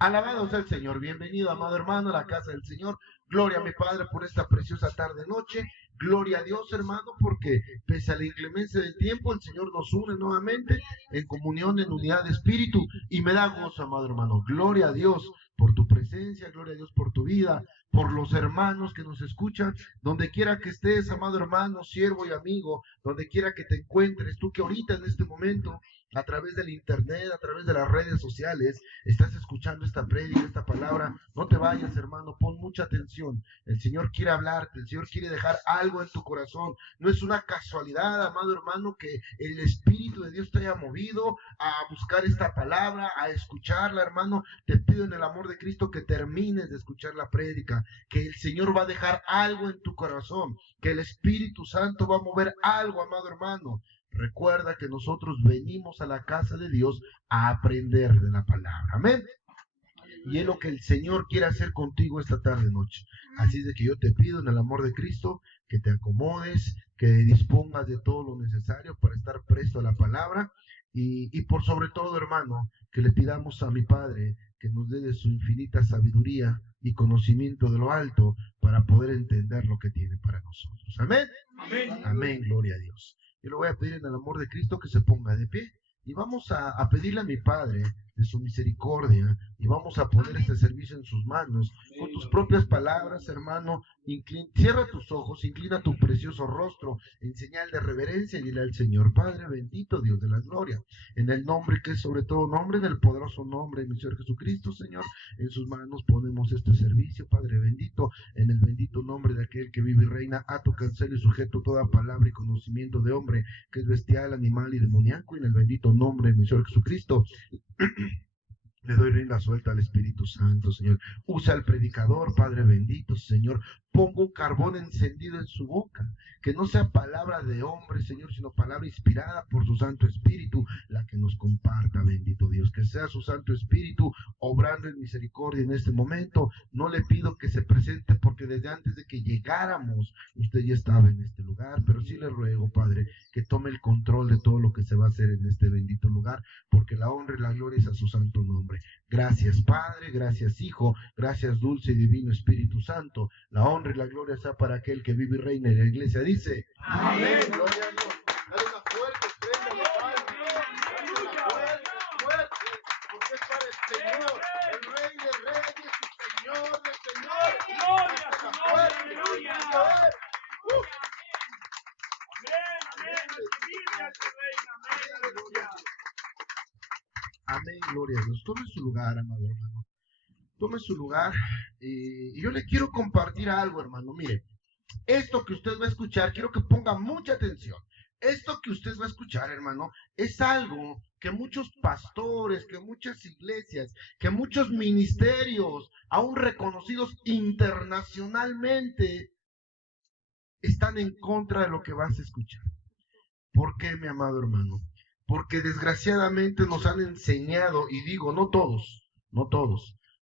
Alabado sea el Señor. Bienvenido, amado hermano, a la casa del Señor. Gloria a mi Padre por esta preciosa tarde-noche. Gloria a Dios, hermano, porque pese a la inclemencia del tiempo, el Señor nos une nuevamente en comunión, en unidad de espíritu. Y me da gozo, amado hermano. Gloria a Dios por tu presencia, gloria a Dios por tu vida, por los hermanos que nos escuchan, donde quiera que estés, amado hermano, siervo y amigo, donde quiera que te encuentres, tú que ahorita en este momento, a través del internet, a través de las redes sociales, estás escuchando esta prédica, esta palabra, no te vayas, hermano, pon mucha atención. El Señor quiere hablarte, el Señor quiere dejar algo en tu corazón. No es una casualidad, amado hermano, que el Espíritu de Dios te haya movido a buscar esta palabra, a escucharla, hermano. Te pido en el amor de Cristo que termines de escuchar la prédica, que el Señor va a dejar algo en tu corazón, que el Espíritu Santo va a mover algo, amado hermano. Recuerda que nosotros venimos a la casa de Dios a aprender de la palabra. Amén. Y es lo que el Señor quiere hacer contigo esta tarde noche. Así es de que yo te pido en el amor de Cristo que te acomodes, que dispongas de todo lo necesario para estar presto a la palabra y por sobre todo, hermano, que le pidamos a mi Padre que nos dé de su infinita sabiduría y conocimiento de lo alto para poder entender lo que tiene para nosotros. Amén. Amén. Amén, gloria a Dios. Yo le voy a pedir en el amor de Cristo que se ponga de pie y vamos a pedirle a mi Padre de su misericordia y vamos a poner este servicio en sus manos con tus propias palabras, hermano. Cierra tus ojos, inclina tu precioso rostro en señal de reverencia y dile al Señor: Padre bendito, Dios de la gloria, en el nombre que es sobre todo nombre, en el poderoso nombre de mi Señor Jesucristo, Señor, en sus manos ponemos este servicio, Padre bendito, en el bendito nombre de aquel que vive y reina, ato, cancelo y sujeto toda palabra y conocimiento de hombre que es bestial, animal y demoníaco, y en el bendito nombre de mi Señor Jesucristo le doy rienda suelta al Espíritu Santo, Señor. Usa al predicador, Padre bendito, Señor. Pongo un carbón encendido en su boca. Que no sea palabra de hombre, Señor, sino palabra inspirada por su Santo Espíritu, la que nos comparta, bendito Dios. Que sea su Santo Espíritu obrando en misericordia en este momento. No le pido que se presente porque desde antes de que llegáramos, usted ya estaba en este lugar. Pero sí le ruego, Padre, que tome el control de todo lo que se va a hacer en este bendito lugar, porque la honra y la gloria es a su santo nombre. Gracias, Padre, gracias, Hijo, gracias, dulce y divino Espíritu Santo. La honra y la gloria sea para aquel que vive y reina en la iglesia. Dice: amén. Gloria a Dios. Dale una fuerte estrella de palmas. Dale una fuerte, porque es para el Señor, el Rey de Reyes y Señor de Señores. Gloria a su nombre, aleluya. Amén, amén. Vive al Rey, amén, aleluya. Amén, gloria a Dios. Tome su lugar, amado hermano. Tome su lugar. Y yo le quiero compartir algo, hermano. Mire, esto que usted va a escuchar, quiero que ponga mucha atención. Esto que usted va a escuchar, hermano, es algo que muchos pastores, que muchas iglesias, que muchos ministerios, aún reconocidos internacionalmente, están en contra de lo que vas a escuchar. ¿Por qué, mi amado hermano? Porque desgraciadamente nos han enseñado, y digo, no todos,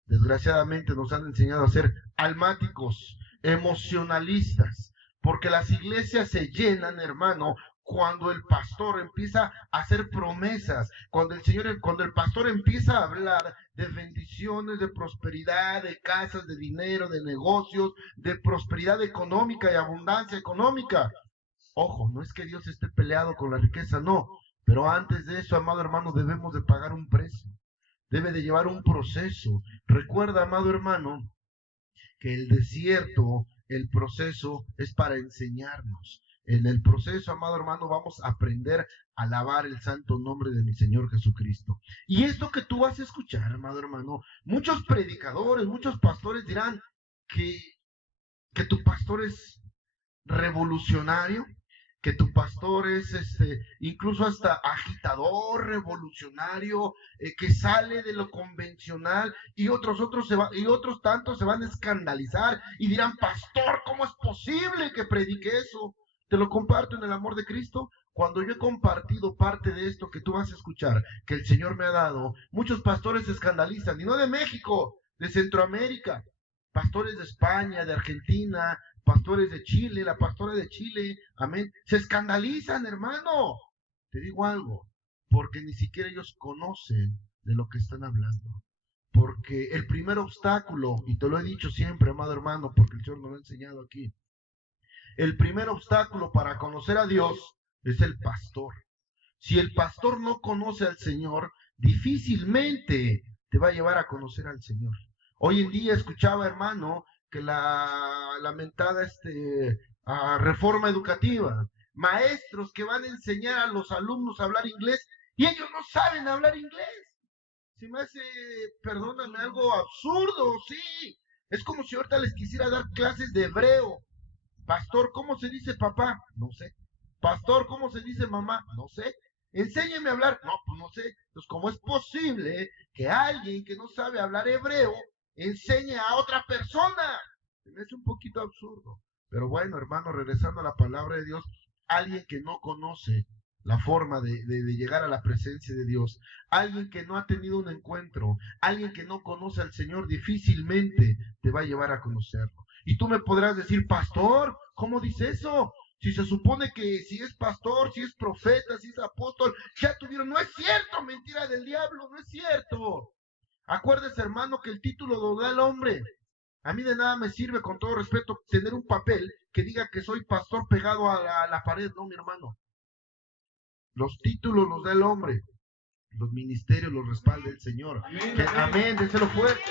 desgraciadamente nos han enseñado a ser almáticos, emocionalistas, porque las iglesias se llenan, hermano, cuando el pastor empieza a hacer promesas, cuando el pastor empieza a hablar de bendiciones, de prosperidad, de casas, de dinero, de negocios, de prosperidad económica y abundancia económica. Ojo, no es que Dios esté peleado con la riqueza, no. Pero antes de eso, amado hermano, debemos de pagar un precio. Debe de llevar un proceso. Recuerda, amado hermano, que el desierto, el proceso es para enseñarnos. En el proceso, amado hermano, vamos a aprender a alabar el santo nombre de mi Señor Jesucristo. Y esto que tú vas a escuchar, amado hermano, muchos predicadores, muchos pastores dirán que tu pastor es revolucionario, que tu pastor es incluso hasta agitador, revolucionario, que sale de lo convencional, y otros tantos se van a escandalizar y dirán: pastor, ¿cómo es posible que predique eso? Te lo comparto en el amor de Cristo. Cuando yo he compartido parte de esto que tú vas a escuchar, que el Señor me ha dado, muchos pastores se escandalizan, y no de México, de Centroamérica, pastores de España, de Argentina, pastores de Chile, la pastora de Chile, amén, se escandalizan, hermano. Te digo algo, porque ni siquiera ellos conocen de lo que están hablando. Porque el primer obstáculo, y te lo he dicho siempre, amado hermano, porque el Señor nos lo ha enseñado aquí, el primer obstáculo para conocer a Dios es el pastor. Si el pastor no conoce al Señor, difícilmente te va a llevar a conocer al Señor. Hoy en día escuchaba, hermano, que la lamentada reforma educativa, maestros que van a enseñar a los alumnos a hablar inglés y ellos no saben hablar inglés. Se me hace, perdóname, algo absurdo, sí. Es como si ahorita les quisiera dar clases de hebreo. Pastor, ¿cómo se dice papá? No sé. Pastor, ¿cómo se dice mamá? No sé. Enséñeme a hablar. No, pues no sé. Entonces, ¿cómo es posible que alguien que no sabe hablar hebreo enseñe a otra persona? Se me hace un poquito absurdo. Pero bueno, hermano, regresando a la palabra de Dios, alguien que no conoce la forma de llegar a la presencia de Dios, alguien que no ha tenido un encuentro, alguien que no conoce al Señor, difícilmente te va a llevar a conocerlo. Y tú me podrás decir, pastor, ¿cómo dice eso? Si se supone que si es pastor, si es profeta, si es apóstol, ya tuvieron. No es cierto, mentira del diablo, no es cierto. Acuérdese, hermano, que el título lo da el hombre. A mí de nada me sirve, con todo respeto, tener un papel que diga que soy pastor pegado a la pared, no, mi hermano. Los títulos los da el hombre. Los ministerios los respalda el Señor. Amén, amén, déselo fuerte.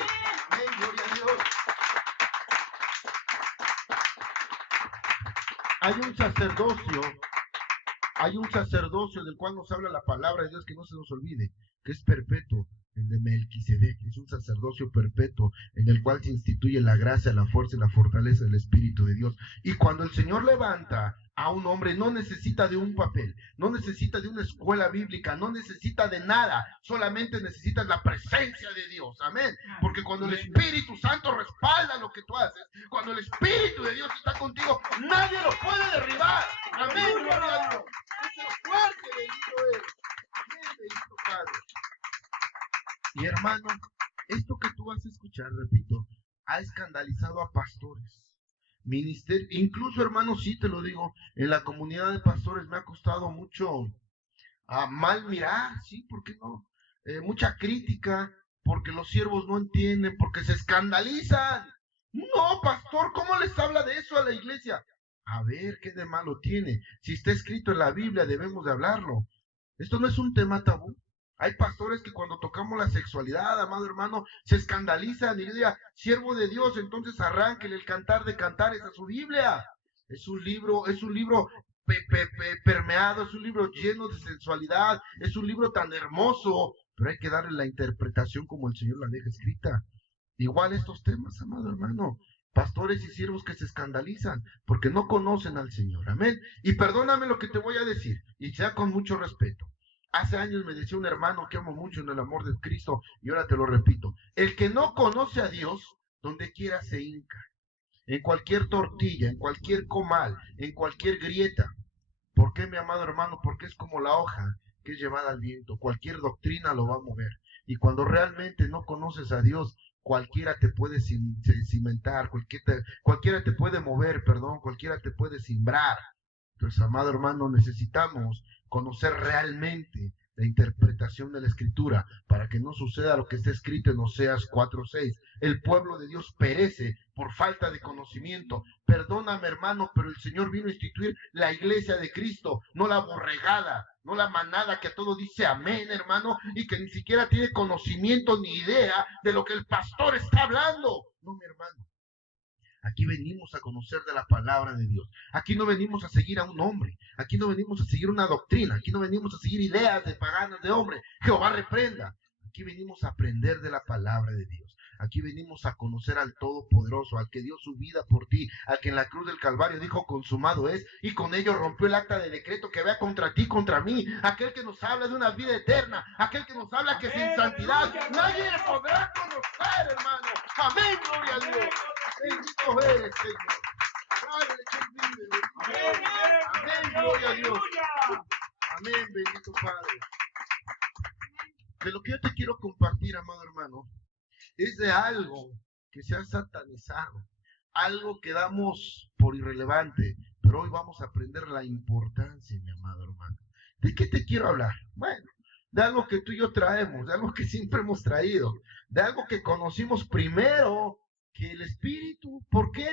Amén, gloria a Dios. Hay un sacerdocio del cual nos habla la palabra de Dios, que no se nos olvide, que es perpetuo, el de Melquisedec. Es un sacerdocio perpetuo en el cual se instituye la gracia, la fuerza y la fortaleza del Espíritu de Dios. Y cuando el Señor levanta a un hombre, no necesita de un papel, no necesita de una escuela bíblica, no necesita de nada, solamente necesita la presencia de Dios. Amén. Porque cuando el Espíritu Santo respalda lo que tú haces, cuando el Espíritu de Dios está contigo, nadie lo puede derribar. Amén, gloria a Dios. Es fuerte, bendito es. Amén, bendito Padre. Y hermano, esto que tú vas a escuchar, repito, ha escandalizado a pastores. Ministerio, incluso, hermano, sí te lo digo, en la comunidad de pastores me ha costado mucho mal mirar, sí, ¿por qué no? Mucha crítica, porque los siervos no entienden, porque se escandalizan. No, pastor, ¿cómo les habla de eso a la iglesia? A ver, ¿qué de malo tiene? Si está escrito en la Biblia, debemos de hablarlo. Esto no es un tema tabú. Hay pastores que cuando tocamos la sexualidad, amado hermano, se escandalizan y digan, siervo de Dios, entonces arránquele el cantar de cantares a su Biblia. Es un libro permeado, es un libro lleno de sensualidad, es un libro tan hermoso, pero hay que darle la interpretación como el Señor la deja escrita. Igual estos temas, amado hermano, pastores y siervos que se escandalizan porque no conocen al Señor. Amén. Y perdóname lo que te voy a decir, y sea con mucho respeto. Hace años me decía un hermano que amo mucho en el amor de Cristo, y ahora te lo repito, el que no conoce a Dios, donde quiera se hinca, en cualquier tortilla, en cualquier comal, en cualquier grieta. ¿Por qué, mi amado hermano? Porque es como la hoja que es llevada al viento, cualquier doctrina lo va a mover. Y cuando realmente no conoces a Dios, cualquiera te puede cimentar, cualquiera te puede mover, cualquiera te puede simbrar. Entonces, amado hermano, necesitamos conocer realmente la interpretación de la Escritura para que no suceda lo que está escrito en Oseas 4:6. El pueblo de Dios perece por falta de conocimiento. Perdóname, hermano, pero el Señor vino a instituir la iglesia de Cristo, no la borregada, no la manada que a todo dice amén, hermano, y que ni siquiera tiene conocimiento ni idea de lo que el pastor está hablando. No, mi hermano. Aquí venimos a conocer de la palabra de Dios. Aquí no venimos a seguir a un hombre. Aquí no venimos a seguir una doctrina. Aquí no venimos a seguir ideas de paganas de hombre. Jehová reprenda. Aquí venimos a aprender de la palabra de Dios. Aquí venimos a conocer al Todopoderoso, al que dio su vida por ti, al que en la cruz del Calvario dijo consumado es, y con ello rompió el acta de decreto que había contra ti, contra mí, aquel que nos habla de una vida eterna, aquel que nos habla que sin santidad nadie podrá conocer, hermano. Amén, gloria a Dios. Bendito eres, Señor. Padre, que vive. Amén, gloria a Dios. Amén, bendito Padre. De lo que yo te quiero compartir, amado hermano, es de algo que se ha satanizado, algo que damos por irrelevante, pero hoy vamos a aprender la importancia, mi amado hermano. ¿De qué te quiero hablar? Bueno, de algo que tú y yo traemos, de algo que siempre hemos traído, de algo que conocimos primero que el Espíritu. ¿Por qué?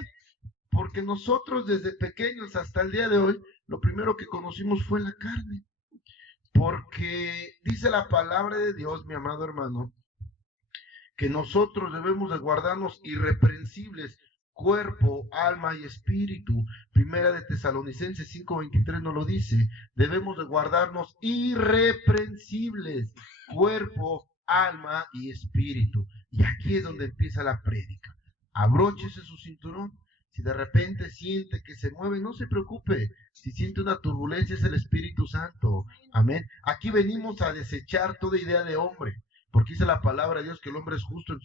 Porque nosotros desde pequeños hasta el día de hoy, lo primero que conocimos fue la carne. Porque dice la palabra de Dios, mi amado hermano, que nosotros debemos de guardarnos irreprensibles, cuerpo, alma y espíritu. Primera de Tesalonicenses 5:23 nos lo dice. Debemos de guardarnos irreprensibles, cuerpo, alma y espíritu. Y aquí es donde empieza la prédica. Abróchese su cinturón. Si de repente siente que se mueve, no se preocupe. Si siente una turbulencia, es el Espíritu Santo. Amén. Aquí venimos a desechar toda idea de hombre, porque dice la palabra de Dios que el hombre es justo en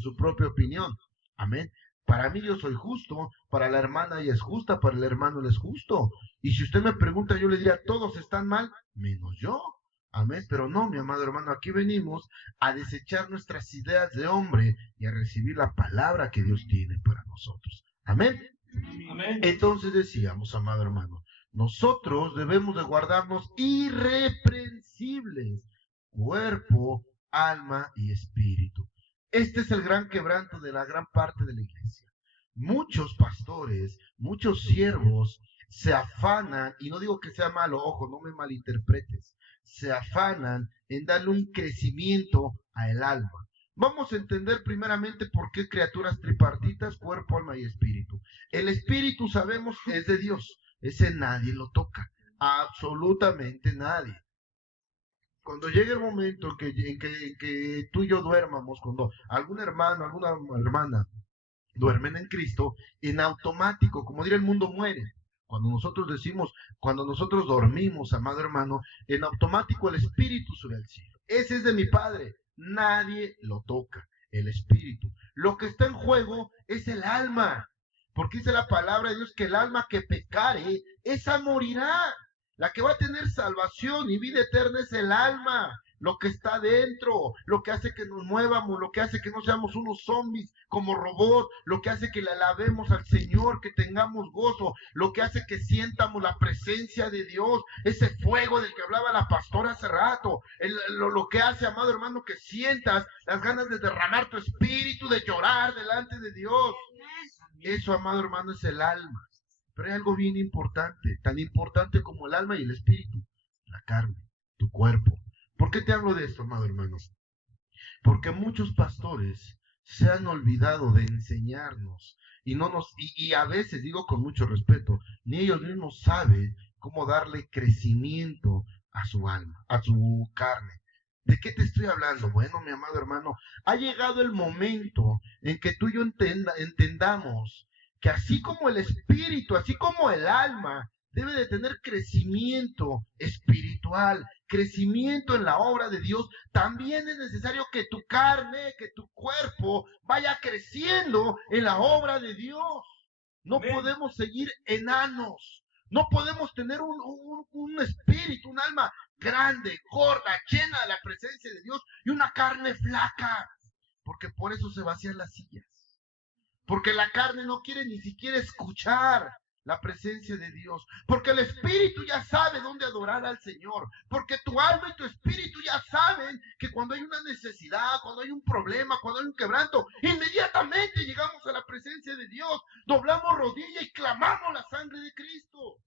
su propia opinión. Amén. Para mí yo soy justo, para la hermana ella es justa, para el hermano él es justo. Y si usted me pregunta, yo le diría, todos están mal, menos yo. Amén. Pero no, mi amado hermano, aquí venimos a desechar nuestras ideas de hombre y a recibir la palabra que Dios tiene para nosotros. Amén. Amén. Entonces decíamos, amado hermano, nosotros debemos de guardarnos irreprensibles, cuerpo, alma y espíritu. Este es el gran quebranto de la gran parte de la iglesia. Muchos pastores, muchos siervos se afanan, y no digo que sea malo, ojo, no me malinterpretes, se afanan en darle un crecimiento al alma. Vamos a entender primeramente por qué criaturas tripartitas, cuerpo, alma y espíritu. El espíritu, sabemos, es de Dios. Ese nadie lo toca. Absolutamente nadie. Cuando llegue el momento en que tú y yo duermamos, cuando algún hermano, alguna hermana duermen en Cristo, en automático, como dirá el mundo, muere. Cuando nosotros dormimos, amado hermano, en automático el espíritu sube al cielo. Ese es de mi Padre. Nadie lo toca, el espíritu. Lo que está en juego es el alma, porque dice la palabra de Dios que el alma que pecare, esa morirá. La que va a tener salvación y vida eterna es el alma, lo que está dentro, lo que hace que nos muevamos, lo que hace que no seamos unos zombies como robots, lo que hace que le alabemos al Señor, que tengamos gozo, lo que hace que sientamos la presencia de Dios, ese fuego del que hablaba la pastora hace rato, lo que hace, amado hermano, que sientas las ganas de derramar tu espíritu, de llorar delante de Dios. Eso, amado hermano, es el alma. Pero hay algo bien importante, tan importante como el alma y el espíritu, la carne, tu cuerpo. ¿Por qué te hablo de esto, amado hermano? Porque muchos pastores se han olvidado de enseñarnos y a veces, digo con mucho respeto, ni ellos mismos saben cómo darle crecimiento a su alma, a su carne. ¿De qué te estoy hablando? Bueno, mi amado hermano, ha llegado el momento en que tú y yo entendamos que así como el espíritu, así como el alma, debe de tener crecimiento espiritual, crecimiento en la obra de Dios, también es necesario que tu carne, que tu cuerpo vaya creciendo en la obra de Dios. No Amén. podemos seguir enanos, no podemos tener un espíritu, un alma grande, gorda, llena de la presencia de Dios y una carne flaca, porque por eso se vacían las sillas. Porque la carne no quiere ni siquiera escuchar la presencia de Dios. Porque el espíritu ya sabe dónde adorar al Señor. Porque tu alma y tu espíritu ya saben que cuando hay una necesidad, cuando hay un problema, cuando hay un quebranto, inmediatamente llegamos a la presencia de Dios, doblamos rodilla y clamamos la sangre de Cristo.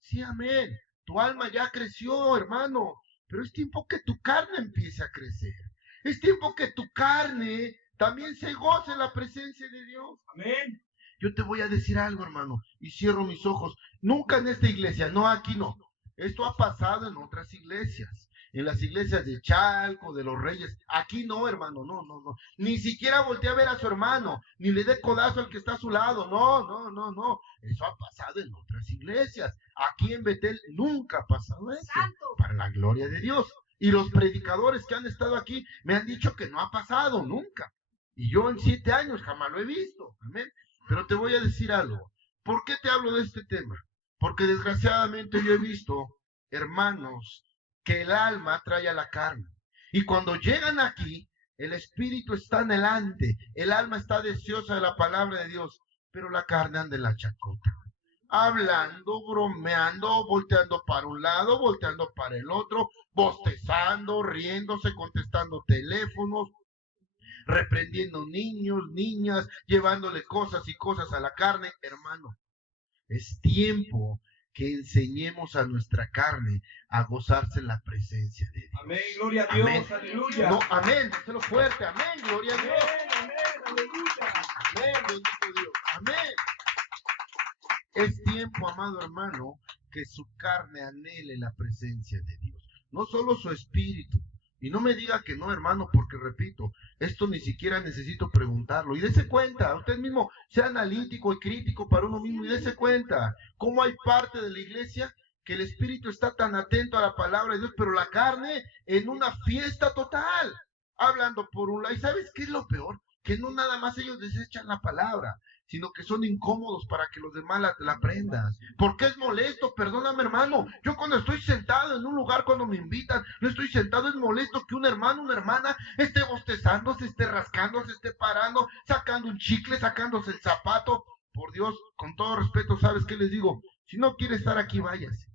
Sí, amén. Tu alma ya creció, hermano. Pero es tiempo que tu carne empiece a crecer. Es tiempo que tu carne también se goce en la presencia de Dios. Amén. Yo te voy a decir algo, hermano, y cierro mis ojos. Nunca en esta iglesia, no, aquí no. Esto ha pasado en otras iglesias. En las iglesias de Chalco, de los Reyes. Aquí no, hermano, no. Ni siquiera voltea a ver a su hermano, ni le dé codazo al que está a su lado. No. Eso ha pasado en otras iglesias. Aquí en Betel nunca ha pasado eso. Santo. Para la gloria de Dios. Y los predicadores que han estado aquí me han dicho que no ha pasado nunca. Y yo en 7 años jamás lo he visto. Amén. Pero te voy a decir algo. ¿Por qué te hablo de este tema? Porque desgraciadamente yo he visto hermanos que el alma trae a la carne. Y cuando llegan aquí, el espíritu está anhelante, el alma está deseosa de la palabra de Dios, pero la carne anda en la chacota. hablando, bromeando, volteando para un lado, volteando para el otro, bostezando, riéndose, contestando teléfonos, reprendiendo niños, niñas, llevándole cosas y cosas a la carne. Hermano, es tiempo que enseñemos a nuestra carne a gozarse en la presencia de Dios. Amén, gloria a Dios, Amén. aleluya. No, amén, díselo fuerte, amén, gloria a Dios. Amén, aleluya. Amén, bendito Dios, amén. Es tiempo, amado hermano, que su carne anhele la presencia de Dios, no solo su espíritu. Y no me diga que no, hermano, porque repito, esto ni siquiera necesito preguntarlo. Y dése cuenta, usted mismo sea analítico y crítico para uno mismo y dése cuenta cómo hay parte de la iglesia que el espíritu está tan atento a la palabra de Dios, pero la carne en una fiesta total, hablando por un lado. ¿Y sabes qué es lo peor? Que no nada más ellos desechan la palabra, sino que son incómodos para que los demás la aprendan. Porque es molesto, perdóname hermano, yo cuando estoy sentado en un lugar, cuando me invitan, no estoy sentado, es molesto que un hermano, una hermana esté bostezando, se esté rascando, se esté parando, sacando un chicle, sacándose el zapato. Por Dios, con todo respeto, ¿sabes qué les digo? Si no quiere estar aquí, váyase.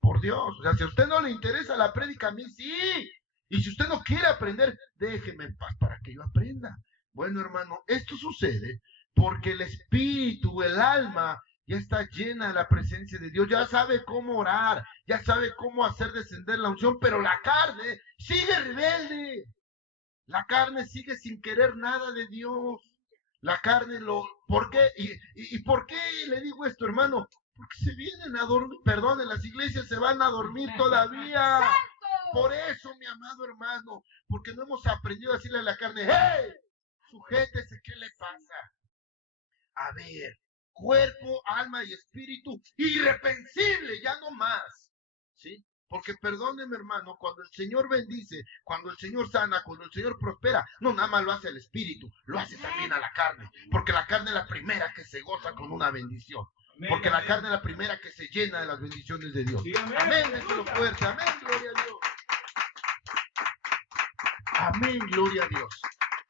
Por Dios, o sea, si a usted no le interesa la prédica, a mí sí. Y si usted no quiere aprender, déjeme en paz para que yo aprenda. Bueno, hermano, esto sucede porque el espíritu, el alma, ya está llena de la presencia de Dios, ya sabe cómo orar, ya sabe cómo hacer descender la unción, pero la carne sigue rebelde. La carne sigue sin querer nada de Dios. La carne ¿por qué? ¿Y por qué le digo esto, hermano? Porque se vienen a dormir, perdón, en las iglesias se van a dormir todavía. Por eso, mi amado hermano, porque no hemos aprendido a decirle a la carne, ¡hey! Sujétese, ¿qué le pasa? A ver, cuerpo, alma y espíritu, irreprensible, ya no más, ¿sí? Porque perdóneme, hermano, cuando el Señor bendice, cuando el Señor sana, cuando el Señor prospera, no nada más lo hace al espíritu, lo hace también a la carne, porque la carne es la primera que se goza con una bendición, porque la carne es la primera que se llena de las bendiciones de Dios. Amén, déjelo fuerte, amén, gloria a Dios. Amén, gloria a Dios.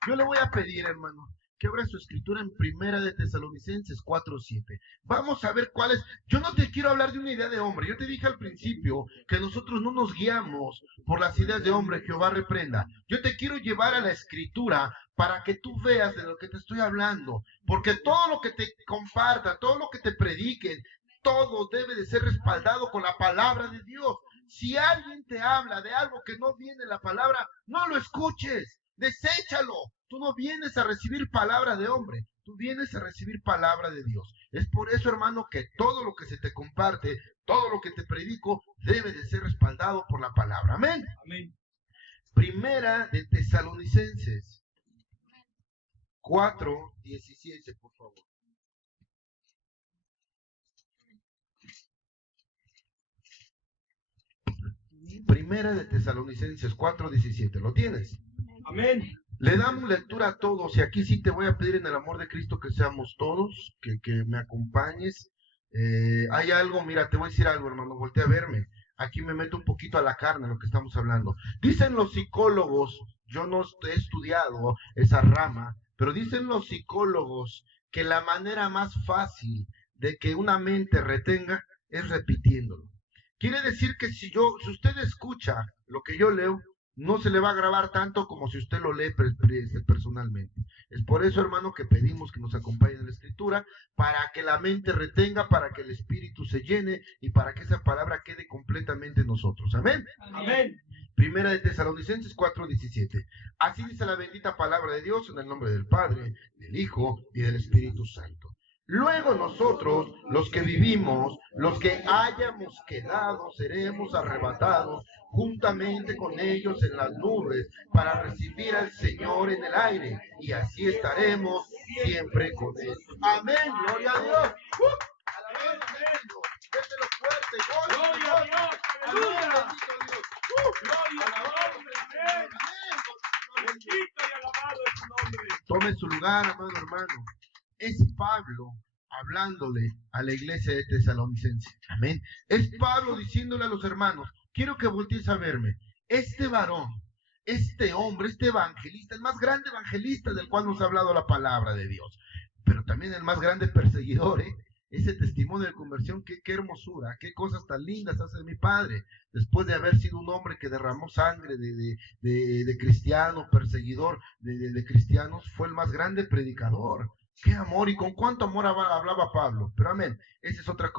Yo le voy a pedir, hermano, que abra su escritura en Primera de Tesalonicenses 4:7. Vamos a ver cuál es. Yo no te quiero hablar de una idea de hombre. Yo te dije al principio que nosotros no nos guiamos por las ideas de hombre. Jehová reprenda. Yo te quiero llevar a la escritura para que tú veas de lo que te estoy hablando. Porque todo lo que te compartan, todo lo que te prediquen, todo debe de ser respaldado con la palabra de Dios. Si alguien te habla de algo que no viene en la palabra, no lo escuches. Deséchalo. Tú no vienes a recibir palabra de hombre, tú vienes a recibir palabra de Dios. Es por eso, hermano, que todo lo que se te comparte, todo lo que te predico, debe de ser respaldado por la palabra. Amén. Amén. Primera de Tesalonicenses 4:17, por favor. Primera de Tesalonicenses 4:17, ¿lo tienes? Amén. Le damos lectura a todos y aquí sí te voy a pedir en el amor de Cristo que seamos todos, que me acompañes. Hay algo, mira, te voy a decir algo, hermano, voltea a verme. Aquí me meto un poquito a la carne, lo que estamos hablando. Dicen los psicólogos, yo no he estudiado esa rama, pero dicen los psicólogos que la manera más fácil de que una mente retenga es repitiéndolo. Quiere decir que si usted escucha lo que yo leo, no se le va a grabar tanto como si usted lo lee personalmente. Es por eso, hermano, que pedimos que nos acompañe en la escritura, para que la mente retenga, para que el espíritu se llene y para que esa palabra quede completamente en nosotros. Amén. Amén. Primera de Tesalonicenses 4:17. Así dice la bendita palabra de Dios en el nombre del Padre, del Hijo y del Espíritu Santo. Luego nosotros, los que vivimos, los que hayamos quedado, seremos arrebatados juntamente con ellos en las nubes para recibir al Señor en el aire, y así estaremos siempre con Él. Amén, gloria a Dios. Alabado a Dios. Déselo fuerte, Gloria a Dios. Aleluya. bendito Dios. Gloria a Dios. Amén. Amén. Bendito y alabado es su nombre. Tome su lugar, amado hermano. Es Pablo hablándole a la iglesia de Tesalonicense. Amén. Es Pablo diciéndole a los hermanos, quiero que voltees a verme. Este varón, este hombre, este evangelista, el más grande evangelista del cual nos ha hablado la palabra de Dios, pero también el más grande perseguidor, ese testimonio de conversión, qué hermosura, qué cosas tan lindas hace mi padre, después de haber sido un hombre que derramó sangre de cristiano, perseguidor de cristianos, fue el más grande predicador. Qué amor, y con cuánto amor hablaba Pablo. Pero amén, esa es otra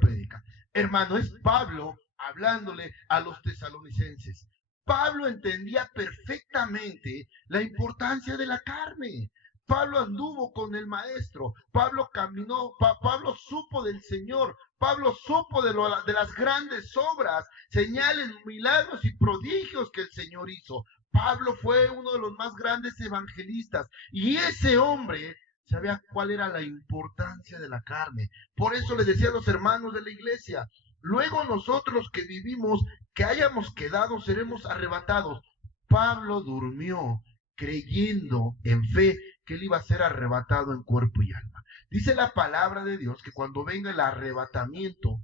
prédica. Hermano, es Pablo hablándole a los tesalonicenses. Pablo entendía perfectamente la importancia de la carne. Pablo anduvo con el maestro, Pablo caminó, Pablo supo del Señor, Pablo supo de las grandes obras, señales, milagros y prodigios que el Señor hizo. Pablo fue uno de los más grandes evangelistas, y ese hombre sabía cuál era la importancia de la carne. Por eso le decía a los hermanos de la iglesia, luego nosotros que vivimos, que hayamos quedado, seremos arrebatados. Pablo durmió creyendo en fe que él iba a ser arrebatado en cuerpo y alma. Dice la palabra de Dios que cuando venga el arrebatamiento,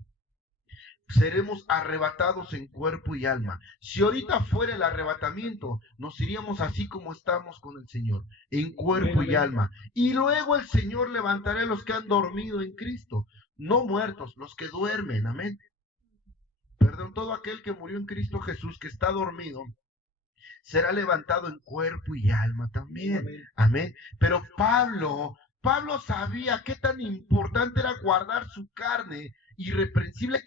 seremos arrebatados en cuerpo y alma. Si ahorita fuera el arrebatamiento, nos iríamos así como estamos con el Señor, en cuerpo y alma. Y luego el Señor levantará a los que han dormido en Cristo, no muertos, los que duermen, amén. Perdón, todo aquel que murió en Cristo Jesús, que está dormido, será levantado en cuerpo y alma también. Amén. Pero Pablo sabía qué tan importante era guardar su carne irreprensible.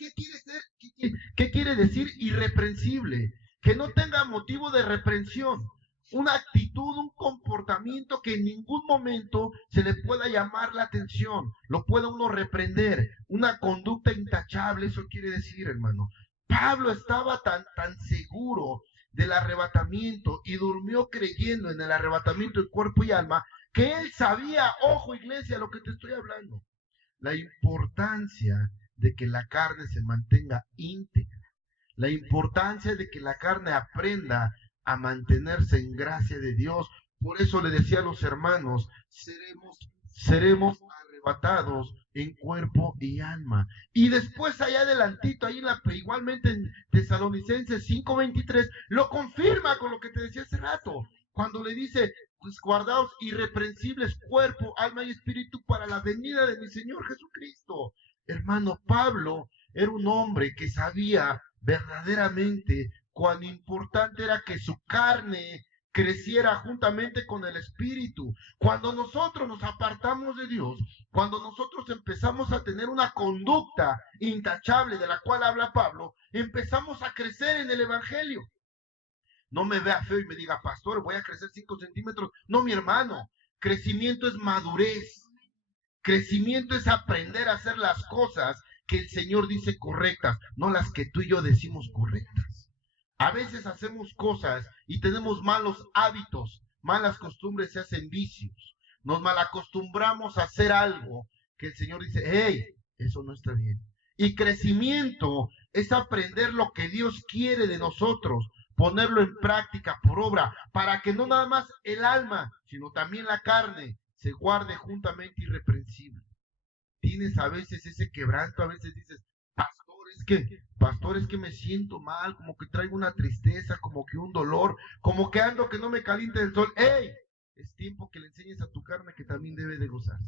¿Qué quiere decir irreprensible? Que no tenga motivo de reprensión. Una actitud, un comportamiento que en ningún momento se le pueda llamar la atención. Lo pueda uno reprender. Una conducta intachable, eso quiere decir, hermano. Pablo estaba tan seguro del arrebatamiento y durmió creyendo en el arrebatamiento de cuerpo y alma, que él sabía, ojo iglesia, lo que te estoy hablando, la importancia de que la carne se mantenga íntegra, la importancia de que la carne aprenda a mantenerse en gracia de Dios. Por eso le decía a los hermanos, seremos arrebatados en cuerpo y alma. Y después allá adelantito, igualmente en Tesalonicenses 5:23, lo confirma con lo que te decía hace rato, cuando le dice, pues guardaos irreprensibles cuerpo, alma y espíritu para la venida de mi Señor Jesucristo. Hermano, Pablo era un hombre que sabía verdaderamente cuán importante era que su carne creciera juntamente con el Espíritu. Cuando nosotros nos apartamos de Dios, cuando nosotros empezamos a tener una conducta intachable de la cual habla Pablo, empezamos a crecer en el Evangelio. No me vea feo y me diga, pastor, voy a crecer 5 centímetros. No, mi hermano, crecimiento es madurez. Crecimiento es aprender a hacer las cosas que el Señor dice correctas, no las que tú y yo decimos correctas. A veces hacemos cosas y tenemos malos hábitos, malas costumbres, se hacen vicios. Nos malacostumbramos a hacer algo que el Señor dice, hey, eso no está bien. Y crecimiento es aprender lo que Dios quiere de nosotros, ponerlo en práctica por obra, para que no nada más el alma, sino también la carne se guarde juntamente irreprensible. Tienes a veces ese quebranto, a veces dices, pastor, es que me siento mal, como que traigo una tristeza, como que un dolor, como que ando que no me caliente el sol. ¡Ey! Es tiempo que le enseñes a tu carne que también debe de gozarse.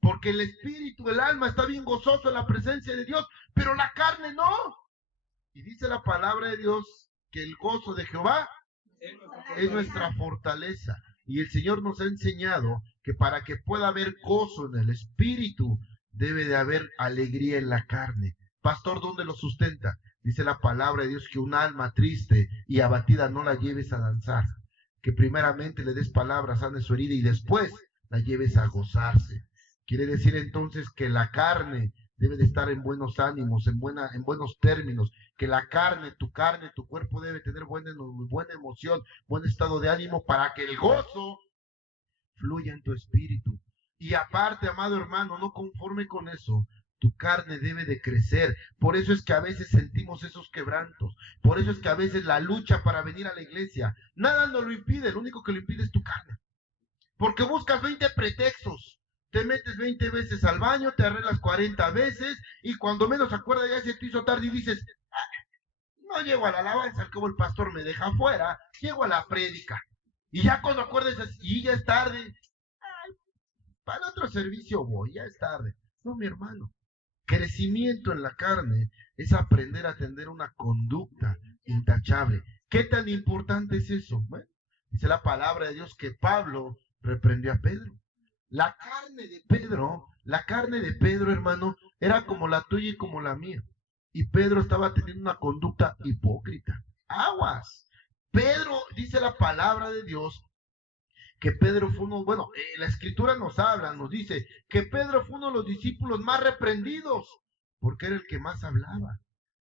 Porque el espíritu, el alma está bien gozoso en la presencia de Dios, pero la carne no. Y dice la palabra de Dios que el gozo de Jehová es nuestra fortaleza. Y el Señor nos ha enseñado que para que pueda haber gozo en el espíritu, debe de haber alegría en la carne. Pastor, ¿dónde lo sustenta? Dice la palabra de Dios que un alma triste y abatida no la lleves a danzar. Que primeramente le des palabras, sane su herida y después la lleves a gozarse. Quiere decir entonces que la carne debe de estar en buenos ánimos, en buenos términos. Que la carne, tu cuerpo debe tener buena emoción, buen estado de ánimo para que el gozo fluya en tu espíritu. Y aparte, amado hermano, no conforme con eso, tu carne debe de crecer. Por eso es que a veces sentimos esos quebrantos. Por eso es que a veces la lucha para venir a la iglesia, nada nos lo impide, lo único que lo impide es tu carne. Porque buscas 20 pretextos. Te metes 20 veces al baño, te arreglas 40 veces y cuando menos acuerdas ya se te hizo tarde y dices, no llego a la alabanza, al cabo el pastor me deja afuera, llego a la prédica. Y ya cuando acuerdes, y ya es tarde, para el otro servicio voy, ya es tarde. No, mi hermano. Crecimiento en la carne es aprender a tener una conducta intachable. ¿Qué tan importante es eso? Bueno, dice la palabra de Dios que Pablo reprendió a Pedro. La carne de Pedro, hermano, era como la tuya y como la mía. Y Pedro estaba teniendo una conducta hipócrita. Aguas. Pedro, dice la palabra de Dios, que Pedro fue uno, bueno, la escritura nos habla, nos dice que Pedro fue uno de los discípulos más reprendidos, porque era el que más hablaba.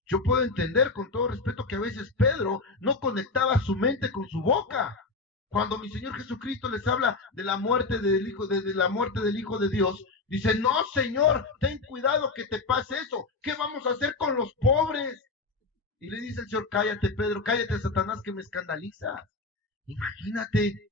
Yo puedo entender con todo respeto que a veces Pedro no conectaba su mente con su boca. Cuando mi Señor Jesucristo les habla de la muerte del Hijo, de la muerte del Hijo de Dios, dice, no, Señor, ten cuidado que te pase eso. ¿Qué vamos a hacer con los pobres? Y le dice el Señor, cállate, Pedro, cállate, Satanás, que me escandalizas. Imagínate,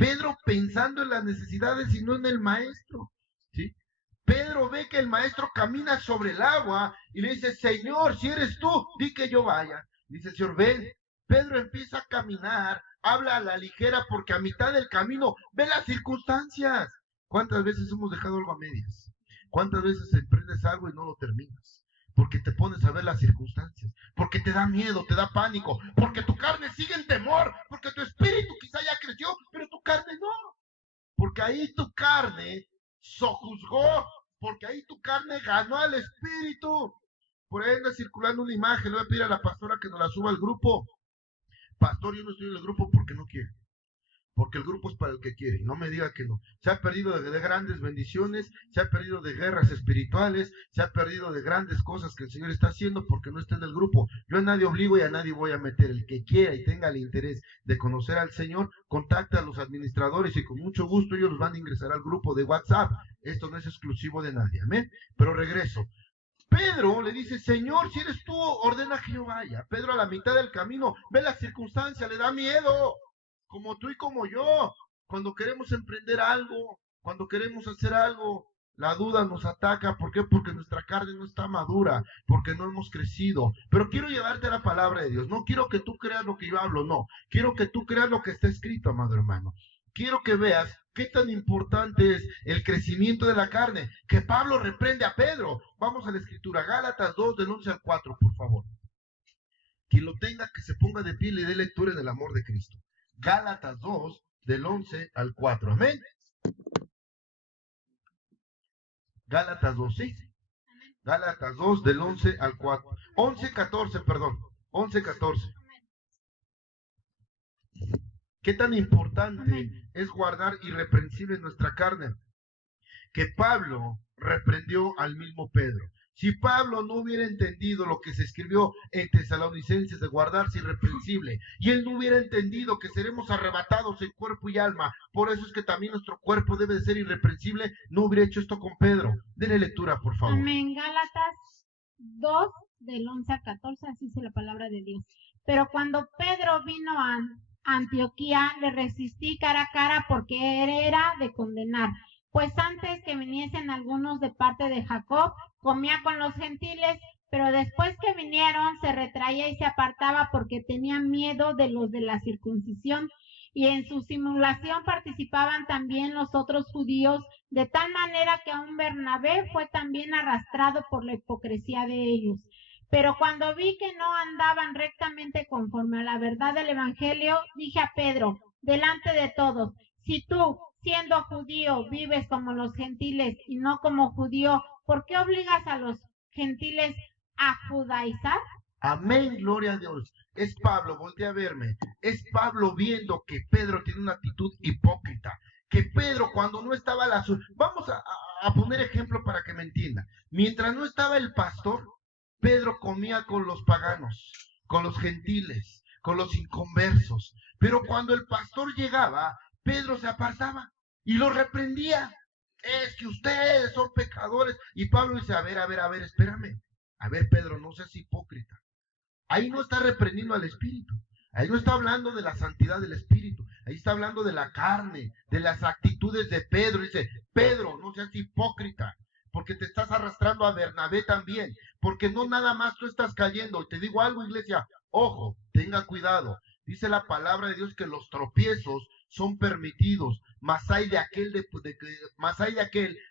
Pedro pensando en las necesidades y no en el maestro, ¿sí? Pedro ve que el maestro camina sobre el agua y le dice, Señor, si eres tú, di que yo vaya. Dice el Señor, ven. Pedro empieza a caminar, habla a la ligera porque a mitad del camino ve las circunstancias. ¿Cuántas veces hemos dejado algo a medias? ¿Cuántas veces emprendes algo y no lo terminas? Porque te pones a ver las circunstancias, porque te da miedo, te da pánico, porque tu carne sigue en temor, porque tu espíritu quizá ya creció, pero tu carne no. Porque ahí tu carne sojuzgó, porque ahí tu carne ganó al espíritu. Por ahí anda circulando una imagen, le voy a pedir a la pastora que nos la suba al grupo. Pastor, yo no estoy en el grupo porque no quiero. Porque el grupo es para el que quiere, no me diga que no. Se ha perdido de grandes bendiciones, se ha perdido de guerras espirituales, se ha perdido de grandes cosas que el Señor está haciendo porque no está en el grupo. Yo a nadie obligo y a nadie voy a meter. El que quiera y tenga el interés de conocer al Señor, contacta a los administradores y con mucho gusto ellos los van a ingresar al grupo de WhatsApp. Esto no es exclusivo de nadie, amén. Pero regreso. Pedro le dice, Señor, si eres tú, ordena que yo vaya. Pedro a la mitad del camino ve la circunstancia, le da miedo. Como tú y como yo, cuando queremos emprender algo, cuando queremos hacer algo, la duda nos ataca. ¿Por qué? Porque nuestra carne no está madura, porque no hemos crecido. Pero quiero llevarte a la palabra de Dios. No quiero que tú creas lo que yo hablo, no. Quiero que tú creas lo que está escrito, amado hermano. Quiero que veas qué tan importante es el crecimiento de la carne, que Pablo reprende a Pedro. Vamos a la escritura, Gálatas 2, del 11 al 4, por favor. Quien lo tenga, que se ponga de pie y le dé lectura en el amor de Cristo. Gálatas 2, del 11 al 4. Amén. Gálatas 2, ¿sí? Gálatas 2, del 11 al 4. 11, 14, perdón. 11, 14. ¿Qué tan importante es guardar irreprensible nuestra carne? Que Pablo reprendió al mismo Pedro. Si Pablo no hubiera entendido lo que se escribió en Tesalonicenses de guardarse irreprensible, y él no hubiera entendido que seremos arrebatados en cuerpo y alma, por eso es que también nuestro cuerpo debe de ser irreprensible, no hubiera hecho esto con Pedro. Denle lectura, por favor. Amén. Gálatas 2, del 11 al 14, así dice la palabra de Dios. Pero cuando Pedro vino a Antioquía, le resistí cara a cara porque era de condenar. Pues antes que viniesen algunos de parte de Jacob, comía con los gentiles, pero después que vinieron se retraía y se apartaba porque tenía miedo de los de la circuncisión, y en su simulación participaban también los otros judíos, de tal manera que aun Bernabé fue también arrastrado por la hipocresía de ellos. Pero cuando vi que no andaban rectamente conforme a la verdad del evangelio, dije a Pedro, delante de todos, si tú, siendo judío, vives como los gentiles y no como judío, ¿por qué obligas a los gentiles a judaizar? Amén, gloria a Dios. Es Pablo, voltea a verme. Es Pablo viendo que Pedro tiene una actitud hipócrita. Que Pedro cuando no estaba vamos a poner ejemplo para que me entienda. Mientras no estaba el pastor, Pedro comía con los paganos, con los gentiles, con los inconversos. Pero cuando el pastor llegaba, Pedro se apartaba y lo reprendía. Es que ustedes son pecadores. Y Pablo dice, a ver, espérame. A ver, Pedro, no seas hipócrita. Ahí no está reprendiendo al espíritu. Ahí no está hablando de la santidad del espíritu. Ahí está hablando de la carne, de las actitudes de Pedro. Dice, Pedro, no seas hipócrita, porque te estás arrastrando a Bernabé también. Porque no nada más tú estás cayendo. Te digo algo, iglesia, ojo, tenga cuidado. Dice la palabra de Dios que los tropiezos son permitidos, mas hay de aquel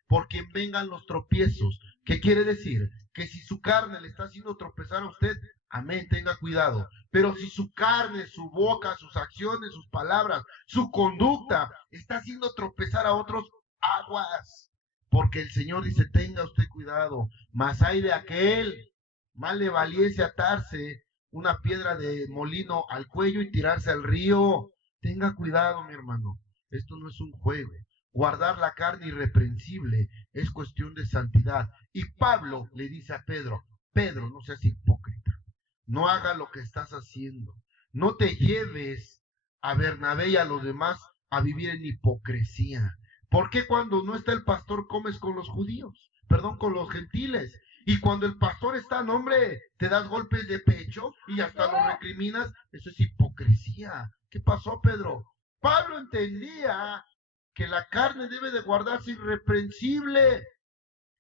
por quien vengan los tropiezos. ¿Qué quiere decir? Que si su carne le está haciendo tropezar a usted, amén, tenga cuidado. Pero si su carne, su boca, sus acciones, sus palabras, su conducta está haciendo tropezar a otros, aguas. Porque el Señor dice, tenga usted cuidado, mas hay de aquel, más le valiese atarse una piedra de molino al cuello y tirarse al río. Tenga cuidado, mi hermano, esto no es un juego. Guardar la carne irreprensible es cuestión de santidad. Y Pablo le dice a Pedro, Pedro, no seas hipócrita, no hagas lo que estás haciendo, no te lleves a Bernabé y a los demás a vivir en hipocresía. ¿Por qué cuando no está el pastor comes con los judíos? Perdón, con los gentiles. Y cuando el pastor está, no, hombre, te das golpes de pecho y hasta lo recriminas. Eso es hipocresía. ¿Qué pasó, Pedro? Pablo entendía que la carne debe de guardarse irreprensible.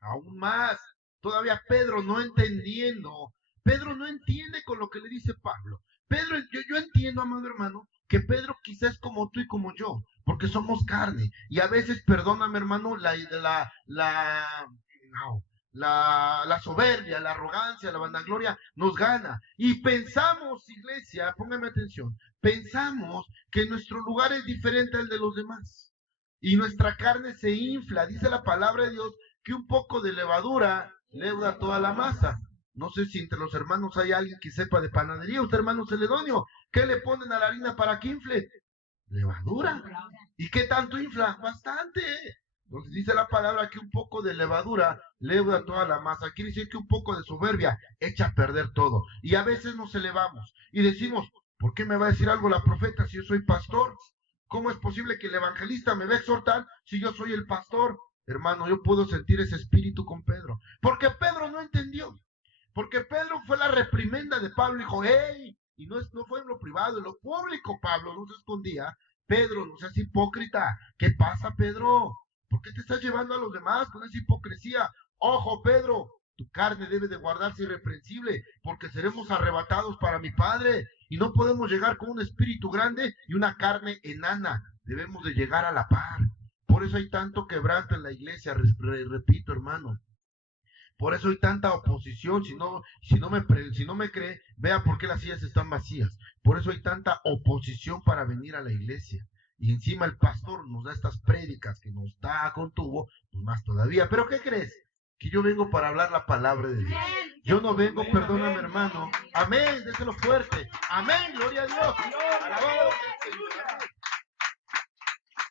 Aún más, todavía Pedro no entendiendo. Pedro no entiende con lo que le dice Pablo. Pedro, yo entiendo, amado hermano, que Pedro quizás es como tú y como yo, porque somos carne. Y a veces, perdóname, hermano, la soberbia, la arrogancia, la vanagloria nos gana. Y pensamos, iglesia, póngame atención, pensamos que nuestro lugar es diferente al de los demás. Y nuestra carne se infla. Dice la palabra de Dios que un poco de levadura leuda toda la masa. No sé si entre los hermanos hay alguien que sepa de panadería. Usted, hermano Celedonio, ¿qué le ponen a la harina para que infle? Levadura. ¿Y qué tanto infla? Bastante. Entonces dice la palabra que un poco de levadura leuda toda la masa. Quiere decir que un poco de soberbia echa a perder todo. Y a veces nos elevamos y decimos, ¿por qué me va a decir algo la profeta si yo soy pastor? ¿Cómo es posible que el evangelista me va a exhortar si yo soy el pastor? Hermano, yo puedo sentir ese espíritu con Pedro. Porque Pedro no entendió. Porque Pedro fue la reprimenda de Pablo y dijo, ¡hey! Y no fue en lo privado, en lo público Pablo no se escondía. Pedro, no seas hipócrita. ¿Qué pasa, Pedro? ¿Por qué te estás llevando a los demás con esa hipocresía? Ojo, Pedro, tu carne debe de guardarse irreprensible, porque seremos arrebatados para mi Padre. Y no podemos llegar con un espíritu grande y una carne enana. Debemos de llegar a la par. Por eso hay tanto quebranto en la iglesia, repito, hermano. Por eso hay tanta oposición. Si no me cree, vea por qué las sillas están vacías. Por eso hay tanta oposición para venir a la iglesia. Y encima el pastor nos da estas prédicas que nos da con tubo, pues más todavía. ¿Pero qué crees? Que yo vengo para hablar la palabra de Dios. Yo no vengo, perdóname, hermano. Amén, déselo fuerte. Amén, gloria a Dios. Alabado sea el Señor.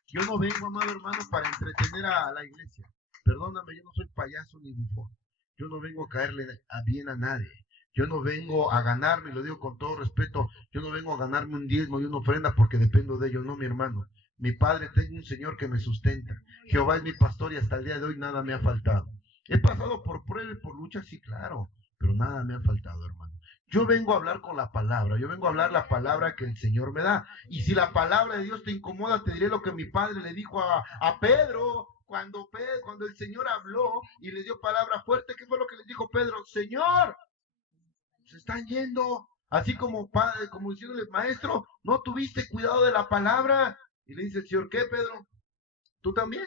Yo no vengo, amado hermano, para entretener a la iglesia. Perdóname, yo no soy payaso ni bufón. Yo no vengo a caerle bien a nadie. Yo no vengo a ganarme, y lo digo con todo respeto, yo no vengo a ganarme un diezmo y una ofrenda porque dependo de ello, no, mi hermano. Mi padre, tengo un Señor que me sustenta. Jehová es mi pastor y hasta el día de hoy nada me ha faltado. He pasado por pruebas y por luchas, sí, claro, pero nada me ha faltado, hermano. Yo vengo a hablar con la palabra, yo vengo a hablar la palabra que el Señor me da. Y si la palabra de Dios te incomoda, te diré lo que mi padre le dijo a Pedro. Cuando el Señor habló y le dio palabra fuerte, ¿qué fue lo que le dijo Pedro? Señor, se están yendo. Así como padre, como diciéndole, maestro, no tuviste cuidado de la palabra. Y le dice el Señor, ¿qué, Pedro? ¿Tú también?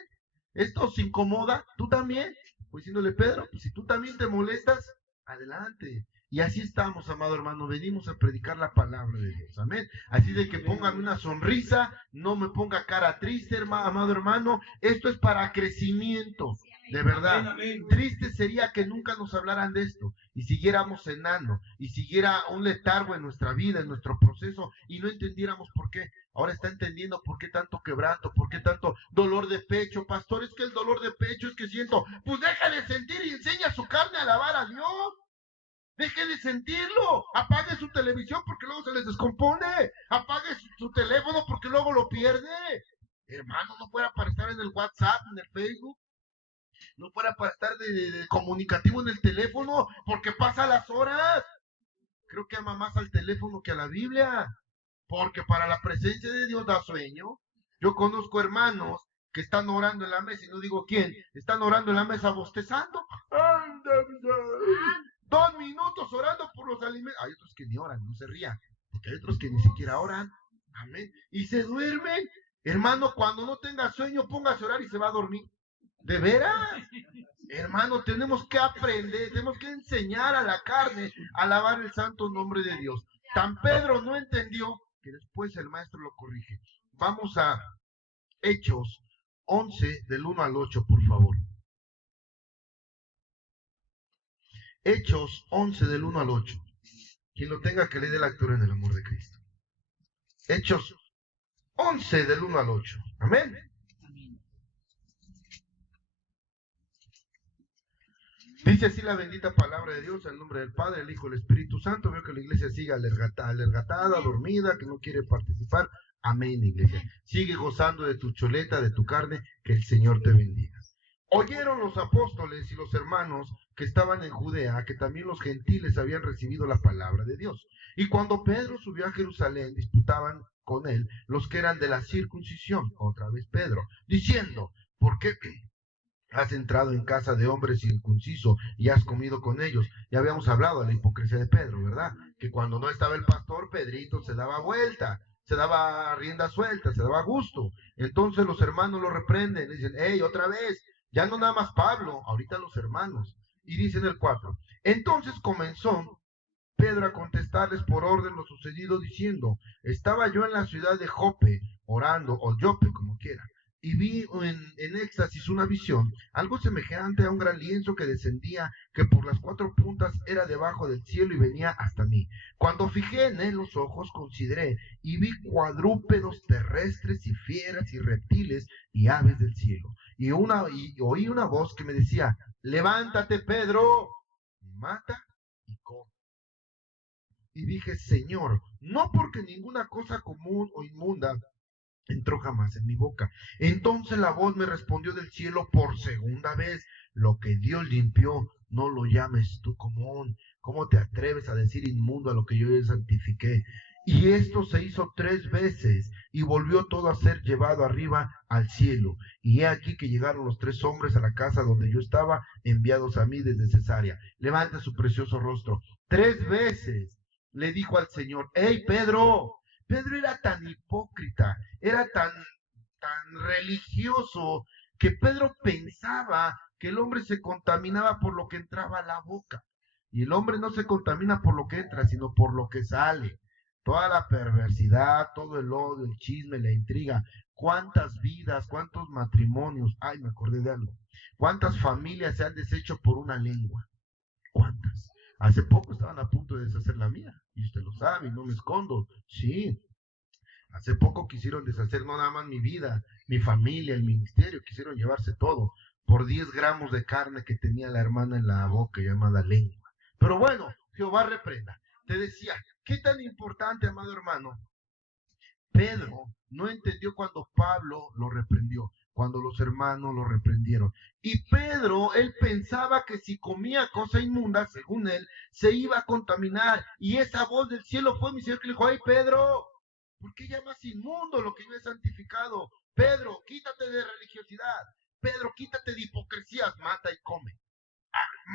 ¿Esto os incomoda? ¿Tú también? Pues diciéndole, Pedro, pues si tú también te molestas, adelante. Y así estamos, amado hermano, venimos a predicar la palabra de Dios, amén. Así de que póngame una sonrisa, no me ponga cara triste, amado hermano. Esto es para crecimiento, de verdad. Triste sería que nunca nos hablaran de esto y siguiéramos cenando y siguiera un letargo en nuestra vida, en nuestro proceso y no entendiéramos por qué. Ahora está entendiendo por qué tanto quebranto, por qué tanto dolor de pecho. Pastor, es que el dolor de pecho es que siento. Pues deja de sentir y enseña su carne a alabar a Dios. Deje de sentirlo. Apague su televisión porque luego se les descompone. Apague su teléfono porque luego lo pierde. Hermano, no fuera para estar en el WhatsApp, en el Facebook. No fuera para estar de comunicativo en el teléfono porque pasa las horas. Creo que ama más al teléfono que a la Biblia. Porque para la presencia de Dios da sueño. Yo conozco hermanos que están orando en la mesa y no digo quién. Están orando en la mesa bostezando. 2 minutos orando por los alimentos. Hay otros que ni oran, no se rían, porque hay otros que ni siquiera oran. Amén. Y se duermen. Hermano, cuando no tenga sueño, póngase a orar y se va a dormir. ¿De veras? Hermano, tenemos que aprender, tenemos que enseñar a la carne a alabar el santo nombre de Dios. Tan Pedro no entendió que después el maestro lo corrige. Vamos a Hechos 11 del 1 al 8, por favor. Hechos 11 del 1 al 8. Quien lo tenga que le dé lectura en el amor de Cristo. Hechos 11 del 1 al 8. Amén. Dice así la bendita palabra de Dios, en el nombre del Padre, el Hijo y el Espíritu Santo. Veo que la iglesia sigue alergatada, dormida, que no quiere participar. Amén, iglesia. Sigue gozando de tu choleta, de tu carne, que el Señor te bendiga. Oyeron los apóstoles y los hermanos que estaban en Judea, que también los gentiles habían recibido la palabra de Dios. Y cuando Pedro subió a Jerusalén, disputaban con él los que eran de la circuncisión, otra vez Pedro, diciendo, ¿por qué has entrado en casa de hombres circuncisos y has comido con ellos? Ya habíamos hablado de la hipocresía de Pedro, ¿verdad? Que cuando no estaba el pastor, Pedrito se daba vuelta, se daba rienda suelta, se daba gusto. Entonces los hermanos lo reprenden, le dicen, hey, otra vez, ya no nada más Pablo, ahorita los hermanos. Y dice en el 4, entonces comenzó Pedro a contestarles por orden lo sucedido, diciendo, estaba yo en la ciudad de Jope, orando, o Jope, como quiera, y vi en éxtasis una visión, algo semejante a un gran lienzo que descendía, que por las 4 puntas era debajo del cielo y venía hasta mí. Cuando fijé en él los ojos, consideré, y vi cuadrúpedos terrestres y fieras y reptiles y aves del cielo. Y oí una voz que me decía, levántate, Pedro, mata y come. Y dije, Señor, no porque ninguna cosa común o inmunda entró jamás en mi boca. Entonces la voz me respondió del cielo por segunda vez, lo que Dios limpió, no lo llames tú común. ¿Cómo te atreves a decir inmundo a lo que yo santifiqué? Y esto se hizo 3 veces, y volvió todo a ser llevado arriba al cielo. Y he aquí que llegaron los 3 hombres a la casa donde yo estaba, enviados a mí desde Cesarea. Levanta su precioso rostro. 3 veces le dijo al Señor, hey Pedro. Pedro era tan hipócrita, era tan religioso, que Pedro pensaba que el hombre se contaminaba por lo que entraba a la boca. Y el hombre no se contamina por lo que entra, sino por lo que sale. Toda la perversidad, todo el odio, el chisme, la intriga. ¿Cuántas vidas, cuántos matrimonios? Ay, me acordé de algo. ¿Cuántas familias se han deshecho por una lengua? ¿Cuántas? Hace poco estaban a punto de deshacer la mía. Y usted lo sabe, y no me escondo. Sí. Hace poco quisieron deshacer no nada más mi vida, mi familia, el ministerio. Quisieron llevarse todo por 10 gramos de carne que tenía la hermana en la boca llamada lengua. Pero bueno, Jehová reprenda. Te decía, ¿qué tan importante, amado hermano? Pedro no entendió cuando Pablo lo reprendió, cuando los hermanos lo reprendieron. Y Pedro, él pensaba que si comía cosa inmunda, según él, se iba a contaminar. Y esa voz del cielo fue mi Señor que le dijo, ¡ay, Pedro! ¿Por qué llamas inmundo lo que yo he santificado? Pedro, quítate de religiosidad. Pedro, quítate de hipocresías. Mata y come.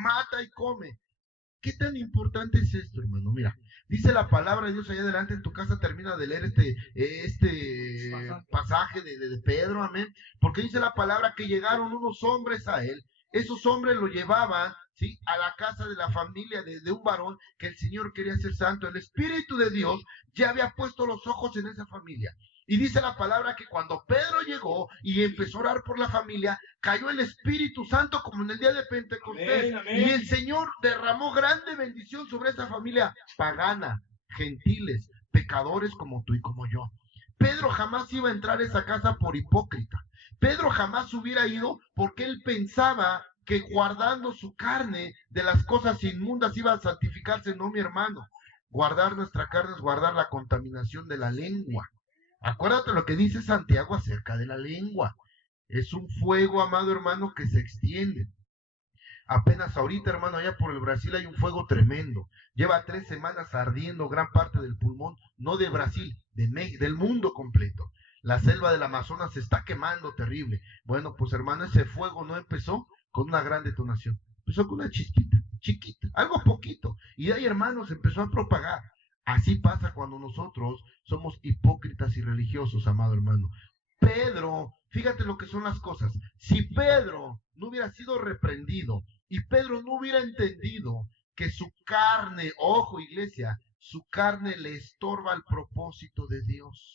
Mata y come. ¿Qué tan importante es esto, hermano? Mira, dice la palabra de Dios allá adelante en tu casa, termina de leer este pasaje de Pedro, amén, porque dice la palabra que llegaron unos hombres a él, esos hombres lo llevaban, ¿sí?, a la casa de la familia de un varón que el Señor quería ser santo. El Espíritu de Dios ya había puesto los ojos en esa familia. Y dice la palabra que cuando Pedro llegó y empezó a orar por la familia, cayó el Espíritu Santo como en el día de Pentecostés. Amén, amén. Y el Señor derramó grande bendición sobre esa familia pagana, gentiles, pecadores como tú y como yo. Pedro jamás iba a entrar a esa casa por hipócrita. Pedro jamás hubiera ido porque él pensaba que guardando su carne de las cosas inmundas iba a santificarse. No, mi hermano. Guardar nuestra carne es guardar la contaminación de la lengua. Acuérdate lo que dice Santiago acerca de la lengua. Es un fuego, amado hermano, que se extiende. Apenas ahorita, hermano, allá por el Brasil hay un fuego tremendo. Lleva 3 semanas ardiendo gran parte del pulmón, no de Brasil, del mundo completo. La selva del Amazonas se está quemando terrible. Bueno, pues hermano, ese fuego no empezó con una gran detonación. Empezó con una chispita, chiquita, algo poquito. Y de ahí, hermanos, empezó a propagar. Así pasa cuando nosotros somos hipócritas y religiosos, amado hermano. Pedro, fíjate lo que son las cosas. Si Pedro no hubiera sido reprendido y Pedro no hubiera entendido que su carne, ojo iglesia, su carne le estorba el propósito de Dios.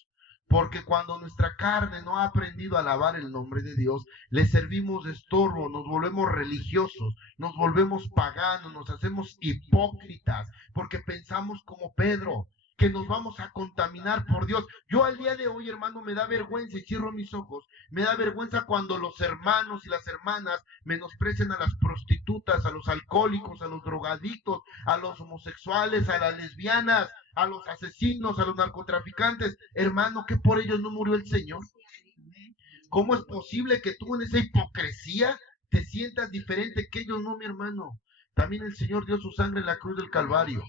Porque cuando nuestra carne no ha aprendido a alabar el nombre de Dios, le servimos de estorbo, nos volvemos religiosos, nos volvemos paganos, nos hacemos hipócritas, porque pensamos como Pedro, que nos vamos a contaminar por Dios. Yo al día de hoy, hermano, me da vergüenza, y cierro mis ojos, me da vergüenza cuando los hermanos y las hermanas menosprecian a las prostitutas, a los alcohólicos, a los drogadictos, a los homosexuales, a las lesbianas, a los asesinos, a los narcotraficantes. Hermano, que por ellos no murió el Señor. ¿Cómo es posible que tú en esa hipocresía te sientas diferente que ellos? No, mi hermano. También el Señor dio su sangre en la cruz del Calvario.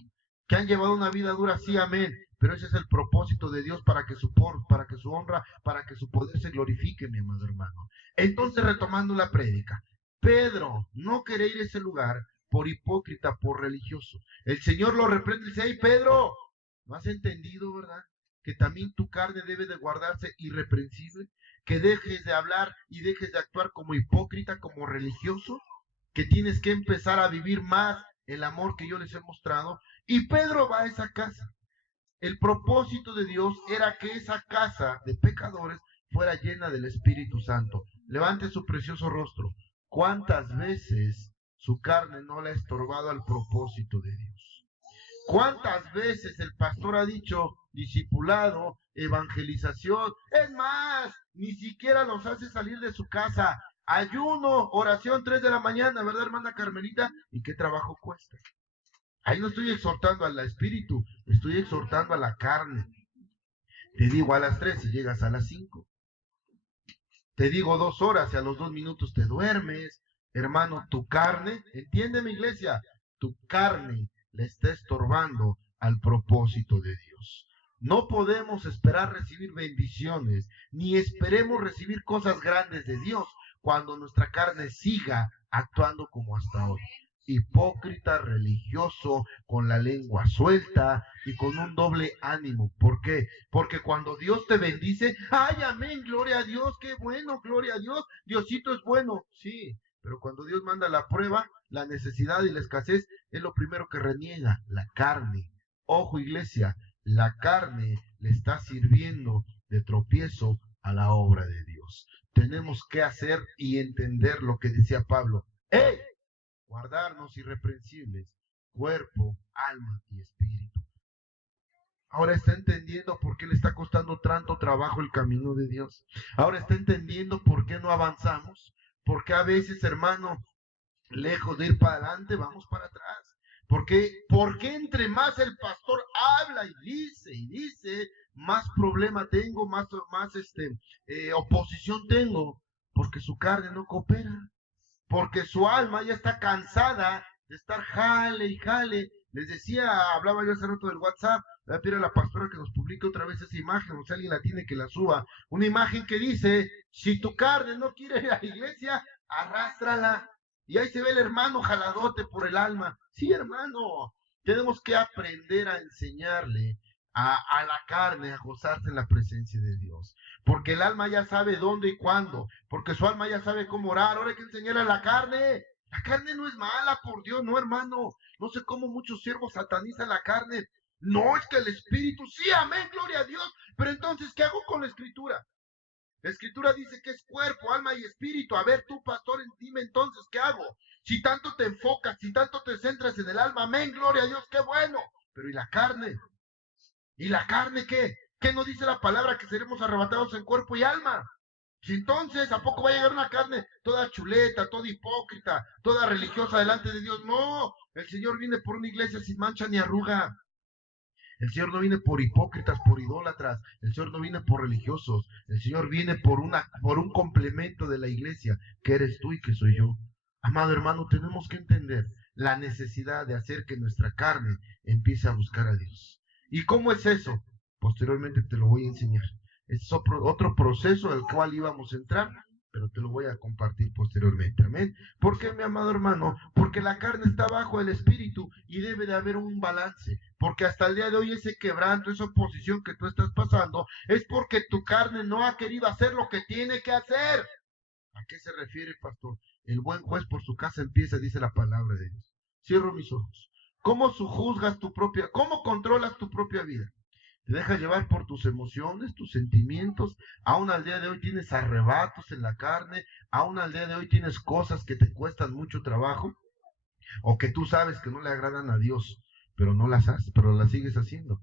Que han llevado una vida dura, sí, amén. Pero ese es el propósito de Dios para que su honra, para que su poder se glorifique, mi amado hermano. Entonces, retomando la prédica, Pedro no quería ir a ese lugar por hipócrita, por religioso. El Señor lo reprende y dice: hey, Pedro, ¿no has entendido, verdad? Que también tu carne debe de guardarse irreprensible, que dejes de hablar y dejes de actuar como hipócrita, como religioso, que tienes que empezar a vivir más el amor que yo les he mostrado. Y Pedro va a esa casa. El propósito de Dios era que esa casa de pecadores fuera llena del Espíritu Santo. Levante su precioso rostro. ¿Cuántas veces su carne no le ha estorbado al propósito de Dios? ¿Cuántas veces el pastor ha dicho discipulado, evangelización? Es más, ni siquiera los hace salir de su casa. Ayuno, oración 3 de la mañana, ¿verdad, hermana Carmelita? ¿Y qué trabajo cuesta? Ahí no estoy exhortando al espíritu, estoy exhortando a la carne. Te digo a las 3 y llegas a las 5. Te digo 2 horas y a los 2 minutos te duermes. Hermano, tu carne, entiéndeme iglesia, tu carne le está estorbando al propósito de Dios. No podemos esperar recibir bendiciones, ni esperemos recibir cosas grandes de Dios cuando nuestra carne siga actuando como hasta hoy. Hipócrita, religioso, con la lengua suelta y con un doble ánimo. ¿Por qué? Porque cuando Dios te bendice, ¡ay, amén! Gloria a Dios, qué bueno, gloria a Dios, Diosito es bueno. Sí, pero cuando Dios manda la prueba, la necesidad y la escasez, es lo primero que reniega, la carne. Ojo, iglesia, la carne le está sirviendo de tropiezo a la obra de Dios. Tenemos que hacer y entender lo que decía Pablo. ¡Ey! Guardarnos irreprensibles, cuerpo, alma y espíritu. Ahora está entendiendo por qué le está costando tanto trabajo el camino de Dios. Ahora está entendiendo por qué no avanzamos. Porque a veces, hermano, lejos de ir para adelante, vamos para atrás. ¿Por qué entre más el pastor habla y dice, más problema tengo, más oposición tengo? Porque su carne no coopera. Porque su alma ya está cansada de estar jale y jale. Les decía, hablaba yo hace rato del WhatsApp, le voy a pedir a la pastora que nos publique otra vez esa imagen, o si alguien la tiene que la suba. Una imagen que dice: si tu carne no quiere ir a la iglesia, arrástrala. Y ahí se ve el hermano jaladote por el alma. Sí, hermano, tenemos que aprender a enseñarle a la carne a gozarse en la presencia de Dios. Porque el alma ya sabe dónde y cuándo. Porque su alma ya sabe cómo orar. Ahora hay que enseñarle a la carne. La carne no es mala, por Dios, no, hermano. No sé cómo muchos siervos satanizan la carne. No, es que el espíritu, sí, amén, gloria a Dios. Pero entonces, ¿qué hago con la escritura? La escritura dice que es cuerpo, alma y espíritu. A ver, tú, pastor, dime entonces, ¿qué hago? Si tanto te enfocas, si tanto te centras en el alma, amén, gloria a Dios, qué bueno. Pero ¿y la carne? ¿Y la carne qué? ¿Qué no dice la palabra que seremos arrebatados en cuerpo y alma? Si entonces, ¿a poco va a llegar una carne toda chuleta, toda hipócrita, toda religiosa delante de Dios? No, el Señor viene por una iglesia sin mancha ni arruga. El Señor no viene por hipócritas, por idólatras. El Señor no viene por religiosos. El Señor viene por un complemento de la iglesia, que eres tú y que soy yo. Amado hermano, tenemos que entender la necesidad de hacer que nuestra carne empiece a buscar a Dios. ¿Y cómo es eso? Posteriormente te lo voy a enseñar. Es otro proceso al cual íbamos a entrar, pero te lo voy a compartir posteriormente. Amén. ¿Por qué, mi amado hermano? Porque la carne está bajo el espíritu y debe de haber un balance. Porque hasta el día de hoy ese quebranto, esa oposición que tú estás pasando, es porque tu carne no ha querido hacer lo que tiene que hacer. ¿A qué se refiere, pastor? El buen juez por su casa empieza, dice la palabra de Dios. Cierro mis ojos. ¿Cómo juzgas cómo controlas tu propia vida? Te dejas llevar por tus emociones, tus sentimientos. Aún al día de hoy tienes arrebatos en la carne. Aún al día de hoy tienes cosas que te cuestan mucho trabajo, o que tú sabes que no le agradan a Dios, pero no las haces, pero las sigues haciendo.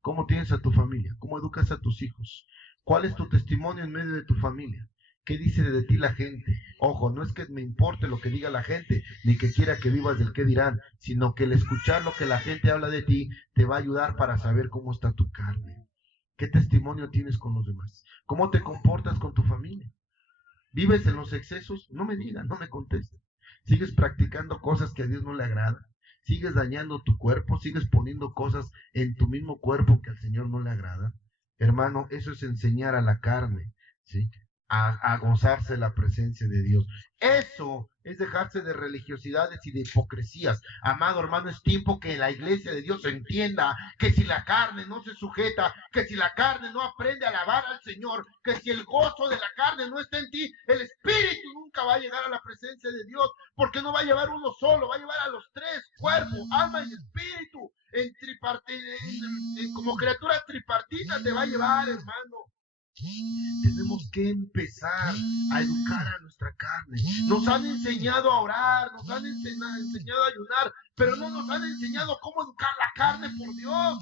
¿Cómo tienes a tu familia? ¿Cómo educas a tus hijos? ¿Cuál es tu testimonio en medio de tu familia? ¿Qué dice de ti la gente? Ojo, no es que me importe lo que diga la gente, ni que quiera que vivas del qué dirán, sino que el escuchar lo que la gente habla de ti te va a ayudar para saber cómo está tu carne. ¿Qué testimonio tienes con los demás? ¿Cómo te comportas con tu familia? ¿Vives en los excesos? No me digan, no me contesten. ¿Sigues practicando cosas que a Dios no le agradan? ¿Sigues dañando tu cuerpo? ¿Sigues poniendo cosas en tu mismo cuerpo que al Señor no le agrada? Hermano, eso es enseñar a la carne, ¿sí?, a gozarse la presencia de Dios. Eso es dejarse de religiosidades y de hipocresías. Amado hermano, es tiempo que la iglesia de Dios entienda que si la carne no se sujeta, que si la carne no aprende a alabar al Señor, que si el gozo de la carne no está en ti, el espíritu nunca va a llegar a la presencia de Dios, porque no va a llevar uno solo, va a llevar a los tres: cuerpo, alma y espíritu. Como criatura tripartita te va a llevar, hermano. Tenemos que empezar a educar a nuestra carne. Nos han enseñado a orar, nos han enseñado a ayunar, pero no nos han enseñado cómo educar la carne, por Dios.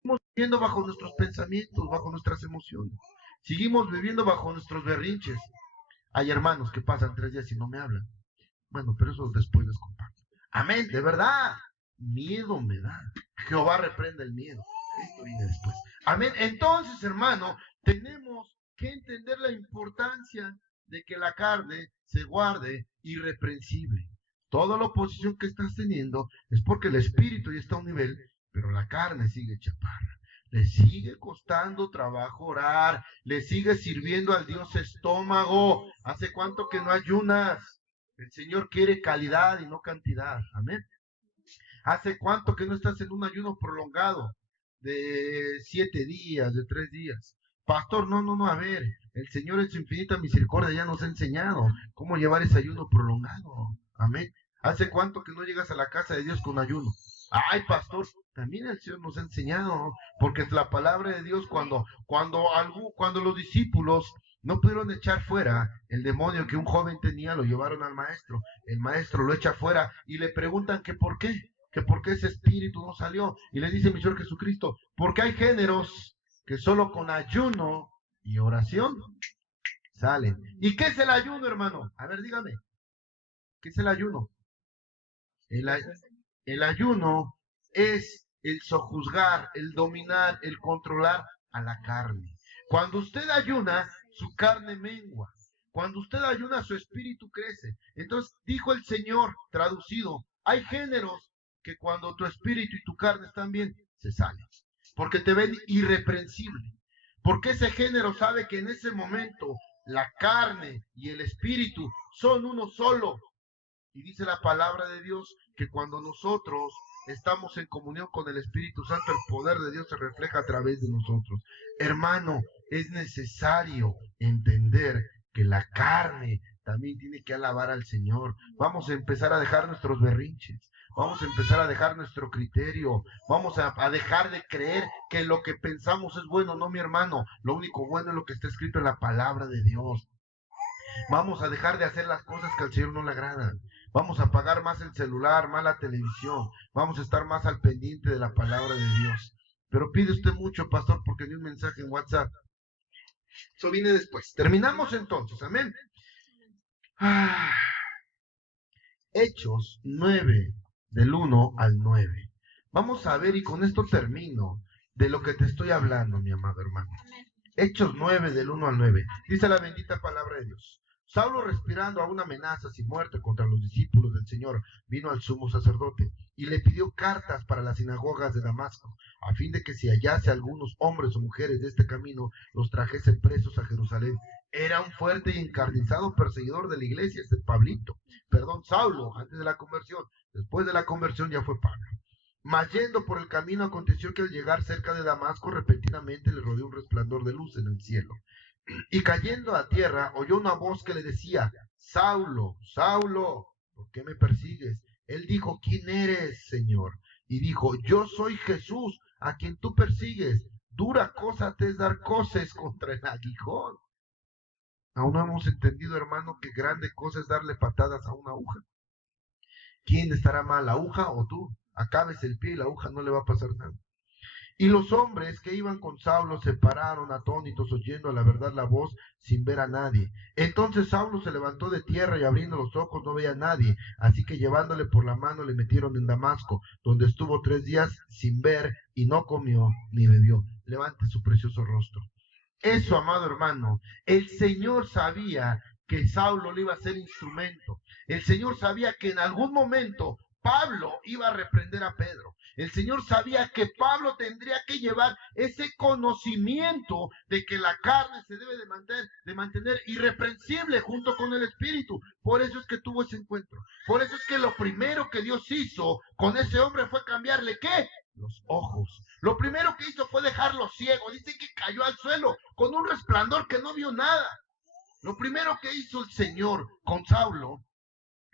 Seguimos viviendo bajo nuestros pensamientos, bajo nuestras emociones. Seguimos viviendo bajo nuestros berrinches. Hay hermanos que pasan 3 días y no me hablan. Bueno, pero eso después les comparto. Amén, de verdad. Miedo me da. Jehová reprende el miedo. Esto viene después. Amén. Entonces, hermano, tenemos que entender la importancia de que la carne se guarde irreprensible. Toda la oposición que estás teniendo es porque el espíritu ya está a un nivel, pero la carne sigue chaparra. Le sigue costando trabajo orar, le sigue sirviendo al Dios estómago. ¿Hace cuánto que no ayunas? El Señor quiere calidad y no cantidad. Amén. ¿Hace cuánto que no estás en un ayuno prolongado de 7 días, de 3 días? Pastor, no, a ver, el Señor en su infinita misericordia ya nos ha enseñado cómo llevar ese ayuno prolongado. Amén. ¿Hace cuánto que no llegas a la casa de Dios con ayuno? Ay, pastor, también el Señor nos ha enseñado, porque es la palabra de Dios. Cuando los discípulos no pudieron echar fuera el demonio que un joven tenía, lo llevaron al maestro. El maestro lo echa fuera y le preguntan que por qué ese espíritu no salió. Y le dice mi Señor Jesucristo: porque hay géneros que solo con ayuno y oración salen. ¿Y qué es el ayuno, hermano? A ver, dígame, ¿qué es el ayuno? El ayuno es el sojuzgar, el dominar, el controlar a la carne. Cuando usted ayuna, su carne mengua. Cuando usted ayuna, su espíritu crece. Entonces, dijo el Señor, traducido, hay géneros que cuando tu espíritu y tu carne están bien, se salen. Porque te ven irreprensible. Porque ese género sabe que en ese momento la carne y el espíritu son uno solo. Y dice la palabra de Dios que cuando nosotros estamos en comunión con el Espíritu Santo, el poder de Dios se refleja a través de nosotros. Hermano, es necesario entender que la carne también tiene que alabar al Señor. Vamos a empezar a dejar nuestros berrinches. Vamos a empezar a dejar nuestro criterio. Vamos a dejar de creer que lo que pensamos es bueno. No, mi hermano. Lo único bueno es lo que está escrito en la palabra de Dios. Vamos a dejar de hacer las cosas que al Señor no le agradan. Vamos a apagar más el celular, más la televisión. Vamos a estar más al pendiente de la palabra de Dios. Pero pide usted mucho, pastor, porque di un mensaje en WhatsApp. Eso viene después. Terminamos entonces. Amén. Hechos 9. Del 1 al 9. Vamos a ver, y con esto termino, de lo que te estoy hablando, mi amado hermano. Hechos 9, del 1 al 9. Dice la bendita palabra de Dios. Saulo, respirando aún amenazas y muerte contra los discípulos del Señor, vino al sumo sacerdote y le pidió cartas para las sinagogas de Damasco, a fin de que si hallase algunos hombres o mujeres de este camino, los trajese presos a Jerusalén. Era un fuerte y encarnizado perseguidor de la iglesia, Saulo, antes de la conversión. Después de la conversión ya fue Pablo. Mas yendo por el camino, aconteció que al llegar cerca de Damasco, repentinamente le rodeó un resplandor de luz en el cielo. Y cayendo a tierra, oyó una voz que le decía: Saulo, Saulo, ¿por qué me persigues? Él dijo: ¿quién eres, Señor? Y dijo: yo soy Jesús, a quien tú persigues. Dura cosa te es dar coces contra el aguijón. Aún no hemos entendido, hermano, que grande cosa es darle patadas a una aguja. ¿Quién estará mal, la aguja o tú? Acabes el pie y la aguja no le va a pasar nada. Y los hombres que iban con Saulo se pararon atónitos, oyendo a la verdad la voz, sin ver a nadie. Entonces Saulo se levantó de tierra y abriendo los ojos no veía a nadie. Así que llevándole por la mano le metieron en Damasco, donde estuvo 3 días sin ver y no comió ni bebió. Levante su precioso rostro. Eso, amado hermano, el Señor sabía que Saulo le iba a ser instrumento. El Señor sabía que en algún momento Pablo iba a reprender a Pedro. El Señor sabía que Pablo tendría que llevar ese conocimiento de que la carne se debe de mantener irreprensible junto con el Espíritu. Por eso es que tuvo ese encuentro. Por eso es que lo primero que Dios hizo con ese hombre fue cambiarle, ¿qué? Los ojos. Lo primero que hizo fue dejarlo ciego. Dice que cayó al suelo con un resplandor que no vio nada. Lo primero que hizo el Señor con Saulo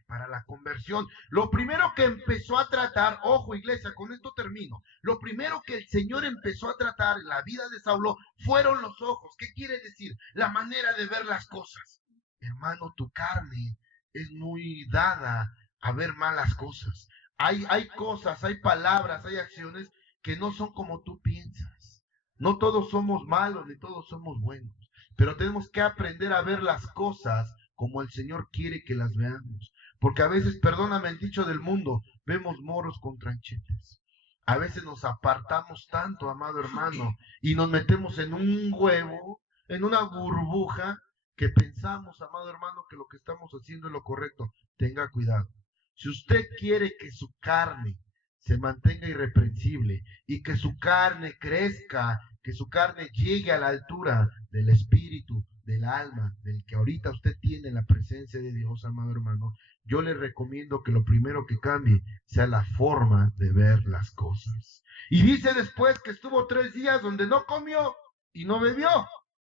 para la conversión, lo primero que empezó a tratar, ojo iglesia, con esto termino, lo primero que el Señor empezó a tratar en la vida de Saulo fueron los ojos. ¿Qué quiere decir? La manera de ver las cosas. Hermano, tu carne es muy dada a ver malas cosas. Hay cosas, hay palabras, hay acciones que no son como tú piensas. No todos somos malos ni todos somos buenos, pero tenemos que aprender a ver las cosas como el Señor quiere que las veamos. Porque a veces, perdóname el dicho del mundo, vemos moros con tranchetes. A veces nos apartamos tanto, amado hermano, y nos metemos en un huevo, en una burbuja, que pensamos, amado hermano, que lo que estamos haciendo es lo correcto. Tenga cuidado. Si usted quiere que su carne se mantenga irreprensible y que su carne crezca, que su carne llegue a la altura del espíritu, del alma, del que ahorita usted tiene la presencia de Dios, amado hermano, yo le recomiendo que lo primero que cambie sea la forma de ver las cosas. Y dice después que estuvo 3 días donde no comió y no bebió.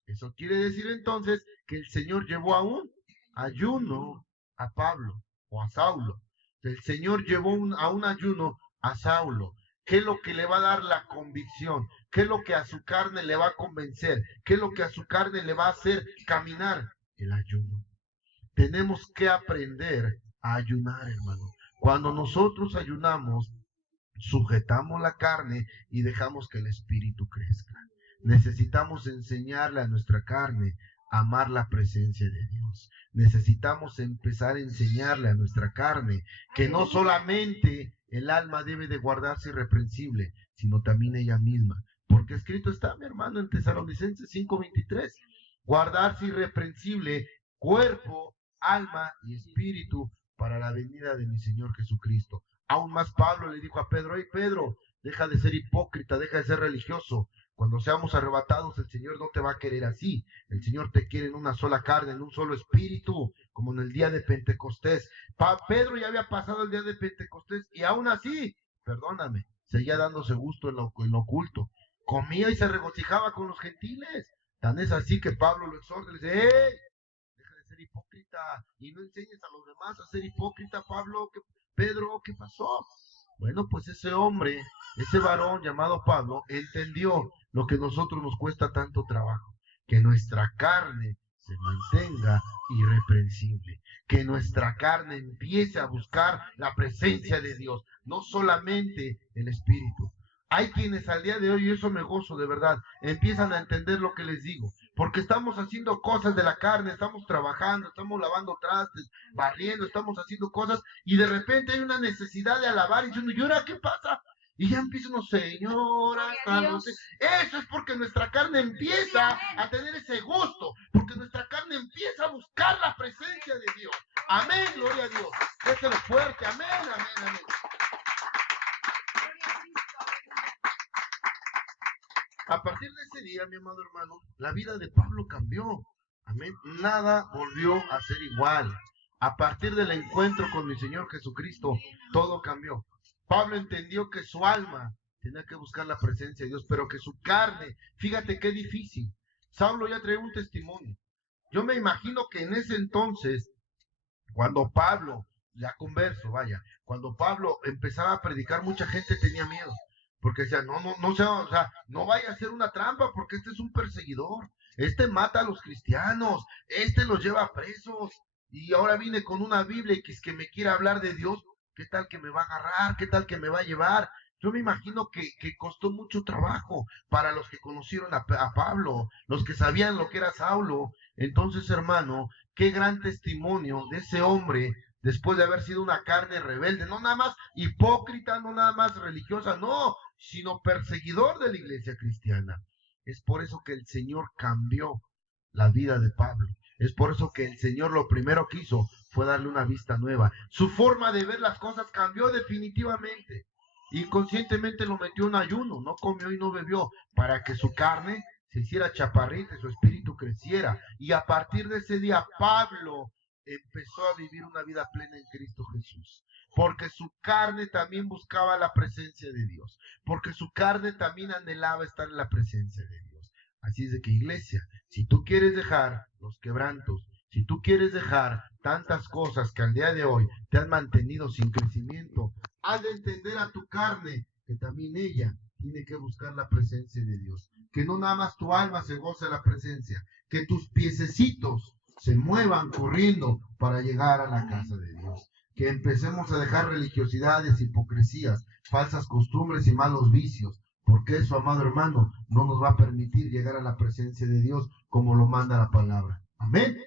Eso quiere decir entonces que el Señor llevó a un ayuno a Pablo o a Saulo. El Señor llevó a un ayuno a Saulo. ¿Qué es lo que le va a dar la convicción? ¿Qué es lo que a su carne le va a convencer? ¿Qué es lo que a su carne le va a hacer caminar? El ayuno. Tenemos que aprender a ayunar, hermano. Cuando nosotros ayunamos, sujetamos la carne y dejamos que el espíritu crezca. Necesitamos enseñarle a nuestra carne a amar la presencia de Dios. Necesitamos empezar a enseñarle a nuestra carne que no solamente el alma debe de guardarse irreprensible, sino también ella misma. Porque escrito está, mi hermano, en Tesalonicenses 5:23, guardarse irreprensible cuerpo, alma y espíritu para la venida de mi Señor Jesucristo. Aún más Pablo le dijo a Pedro: hey Pedro, deja de ser hipócrita, deja de ser religioso. Cuando seamos arrebatados, el Señor no te va a querer así. El Señor te quiere en una sola carne, en un solo espíritu, como en el día de Pentecostés. Pedro ya había pasado el día de Pentecostés y aún así, perdóname, seguía dándose gusto en lo oculto. Comía y se regocijaba con los gentiles. Tan es así que Pablo lo exhorta y le dice: hey, deja de ser hipócrita y no enseñes a los demás a ser hipócrita. Pablo, Pedro, ¿qué pasó? Bueno, pues ese hombre, ese varón llamado Pablo, entendió lo que a nosotros nos cuesta tanto trabajo, que nuestra carne se mantenga irreprensible, que nuestra carne empiece a buscar la presencia de Dios, no solamente el Espíritu. Hay quienes al día de hoy, y eso me gozo de verdad, empiezan a entender lo que les digo, porque estamos haciendo cosas de la carne, estamos trabajando, estamos lavando trastes, barriendo, estamos haciendo cosas, y de repente hay una necesidad de alabar, y diciendo: ¿y ahora qué pasa? Y ya empieza uno: Señora, eso es porque nuestra carne empieza a tener ese gusto, porque nuestra carne empieza a buscar la presencia de Dios. Amén, gloria a Dios. Déselo fuerte, amén, amén, amén. A partir de ese día, mi amado hermano, la vida de Pablo cambió. Amén. Nada volvió a ser igual. A partir del encuentro con mi Señor Jesucristo, todo cambió. Pablo entendió que su alma tenía que buscar la presencia de Dios, pero que su carne, fíjate qué difícil. Saulo ya traía un testimonio. Yo me imagino que en ese entonces, cuando Pablo, ya converso, vaya, cuando Pablo empezaba a predicar, mucha gente tenía miedo. Porque decía, no vaya a ser una trampa, porque este es un perseguidor. Este mata a los cristianos, este los lleva presos. Y ahora vine con una Biblia y que es que me quiere hablar de Dios. ¿Qué tal que me va a agarrar? ¿Qué tal que me va a llevar? Yo me imagino que costó mucho trabajo para los que conocieron a Pablo, los que sabían lo que era Saulo. Entonces, hermano, qué gran testimonio de ese hombre después de haber sido una carne rebelde, no nada más hipócrita, no nada más religiosa, no, sino perseguidor de la iglesia cristiana. Es por eso que el Señor cambió la vida de Pablo. Es por eso que el Señor lo primero que hizo fue darle una vista nueva. Su forma de ver las cosas cambió definitivamente. Inconscientemente lo metió en ayuno, no comió y no bebió, para que su carne se hiciera chaparrita y su espíritu creciera. Y a partir de ese día, Pablo empezó a vivir una vida plena en Cristo Jesús. Porque su carne también buscaba la presencia de Dios. Porque su carne también anhelaba estar en la presencia de Dios. Así es de que, iglesia, si tú quieres dejar los quebrantos, si tú quieres dejar tantas cosas que al día de hoy te han mantenido sin crecimiento, has de entender a tu carne que también ella tiene que buscar la presencia de Dios. Que no nada más tu alma se goce de la presencia, que tus piececitos se muevan corriendo para llegar a la casa de Dios. Que empecemos a dejar religiosidades, hipocresías, falsas costumbres y malos vicios, porque eso, amado hermano, no nos va a permitir llegar a la presencia de Dios como lo manda la palabra. Amén.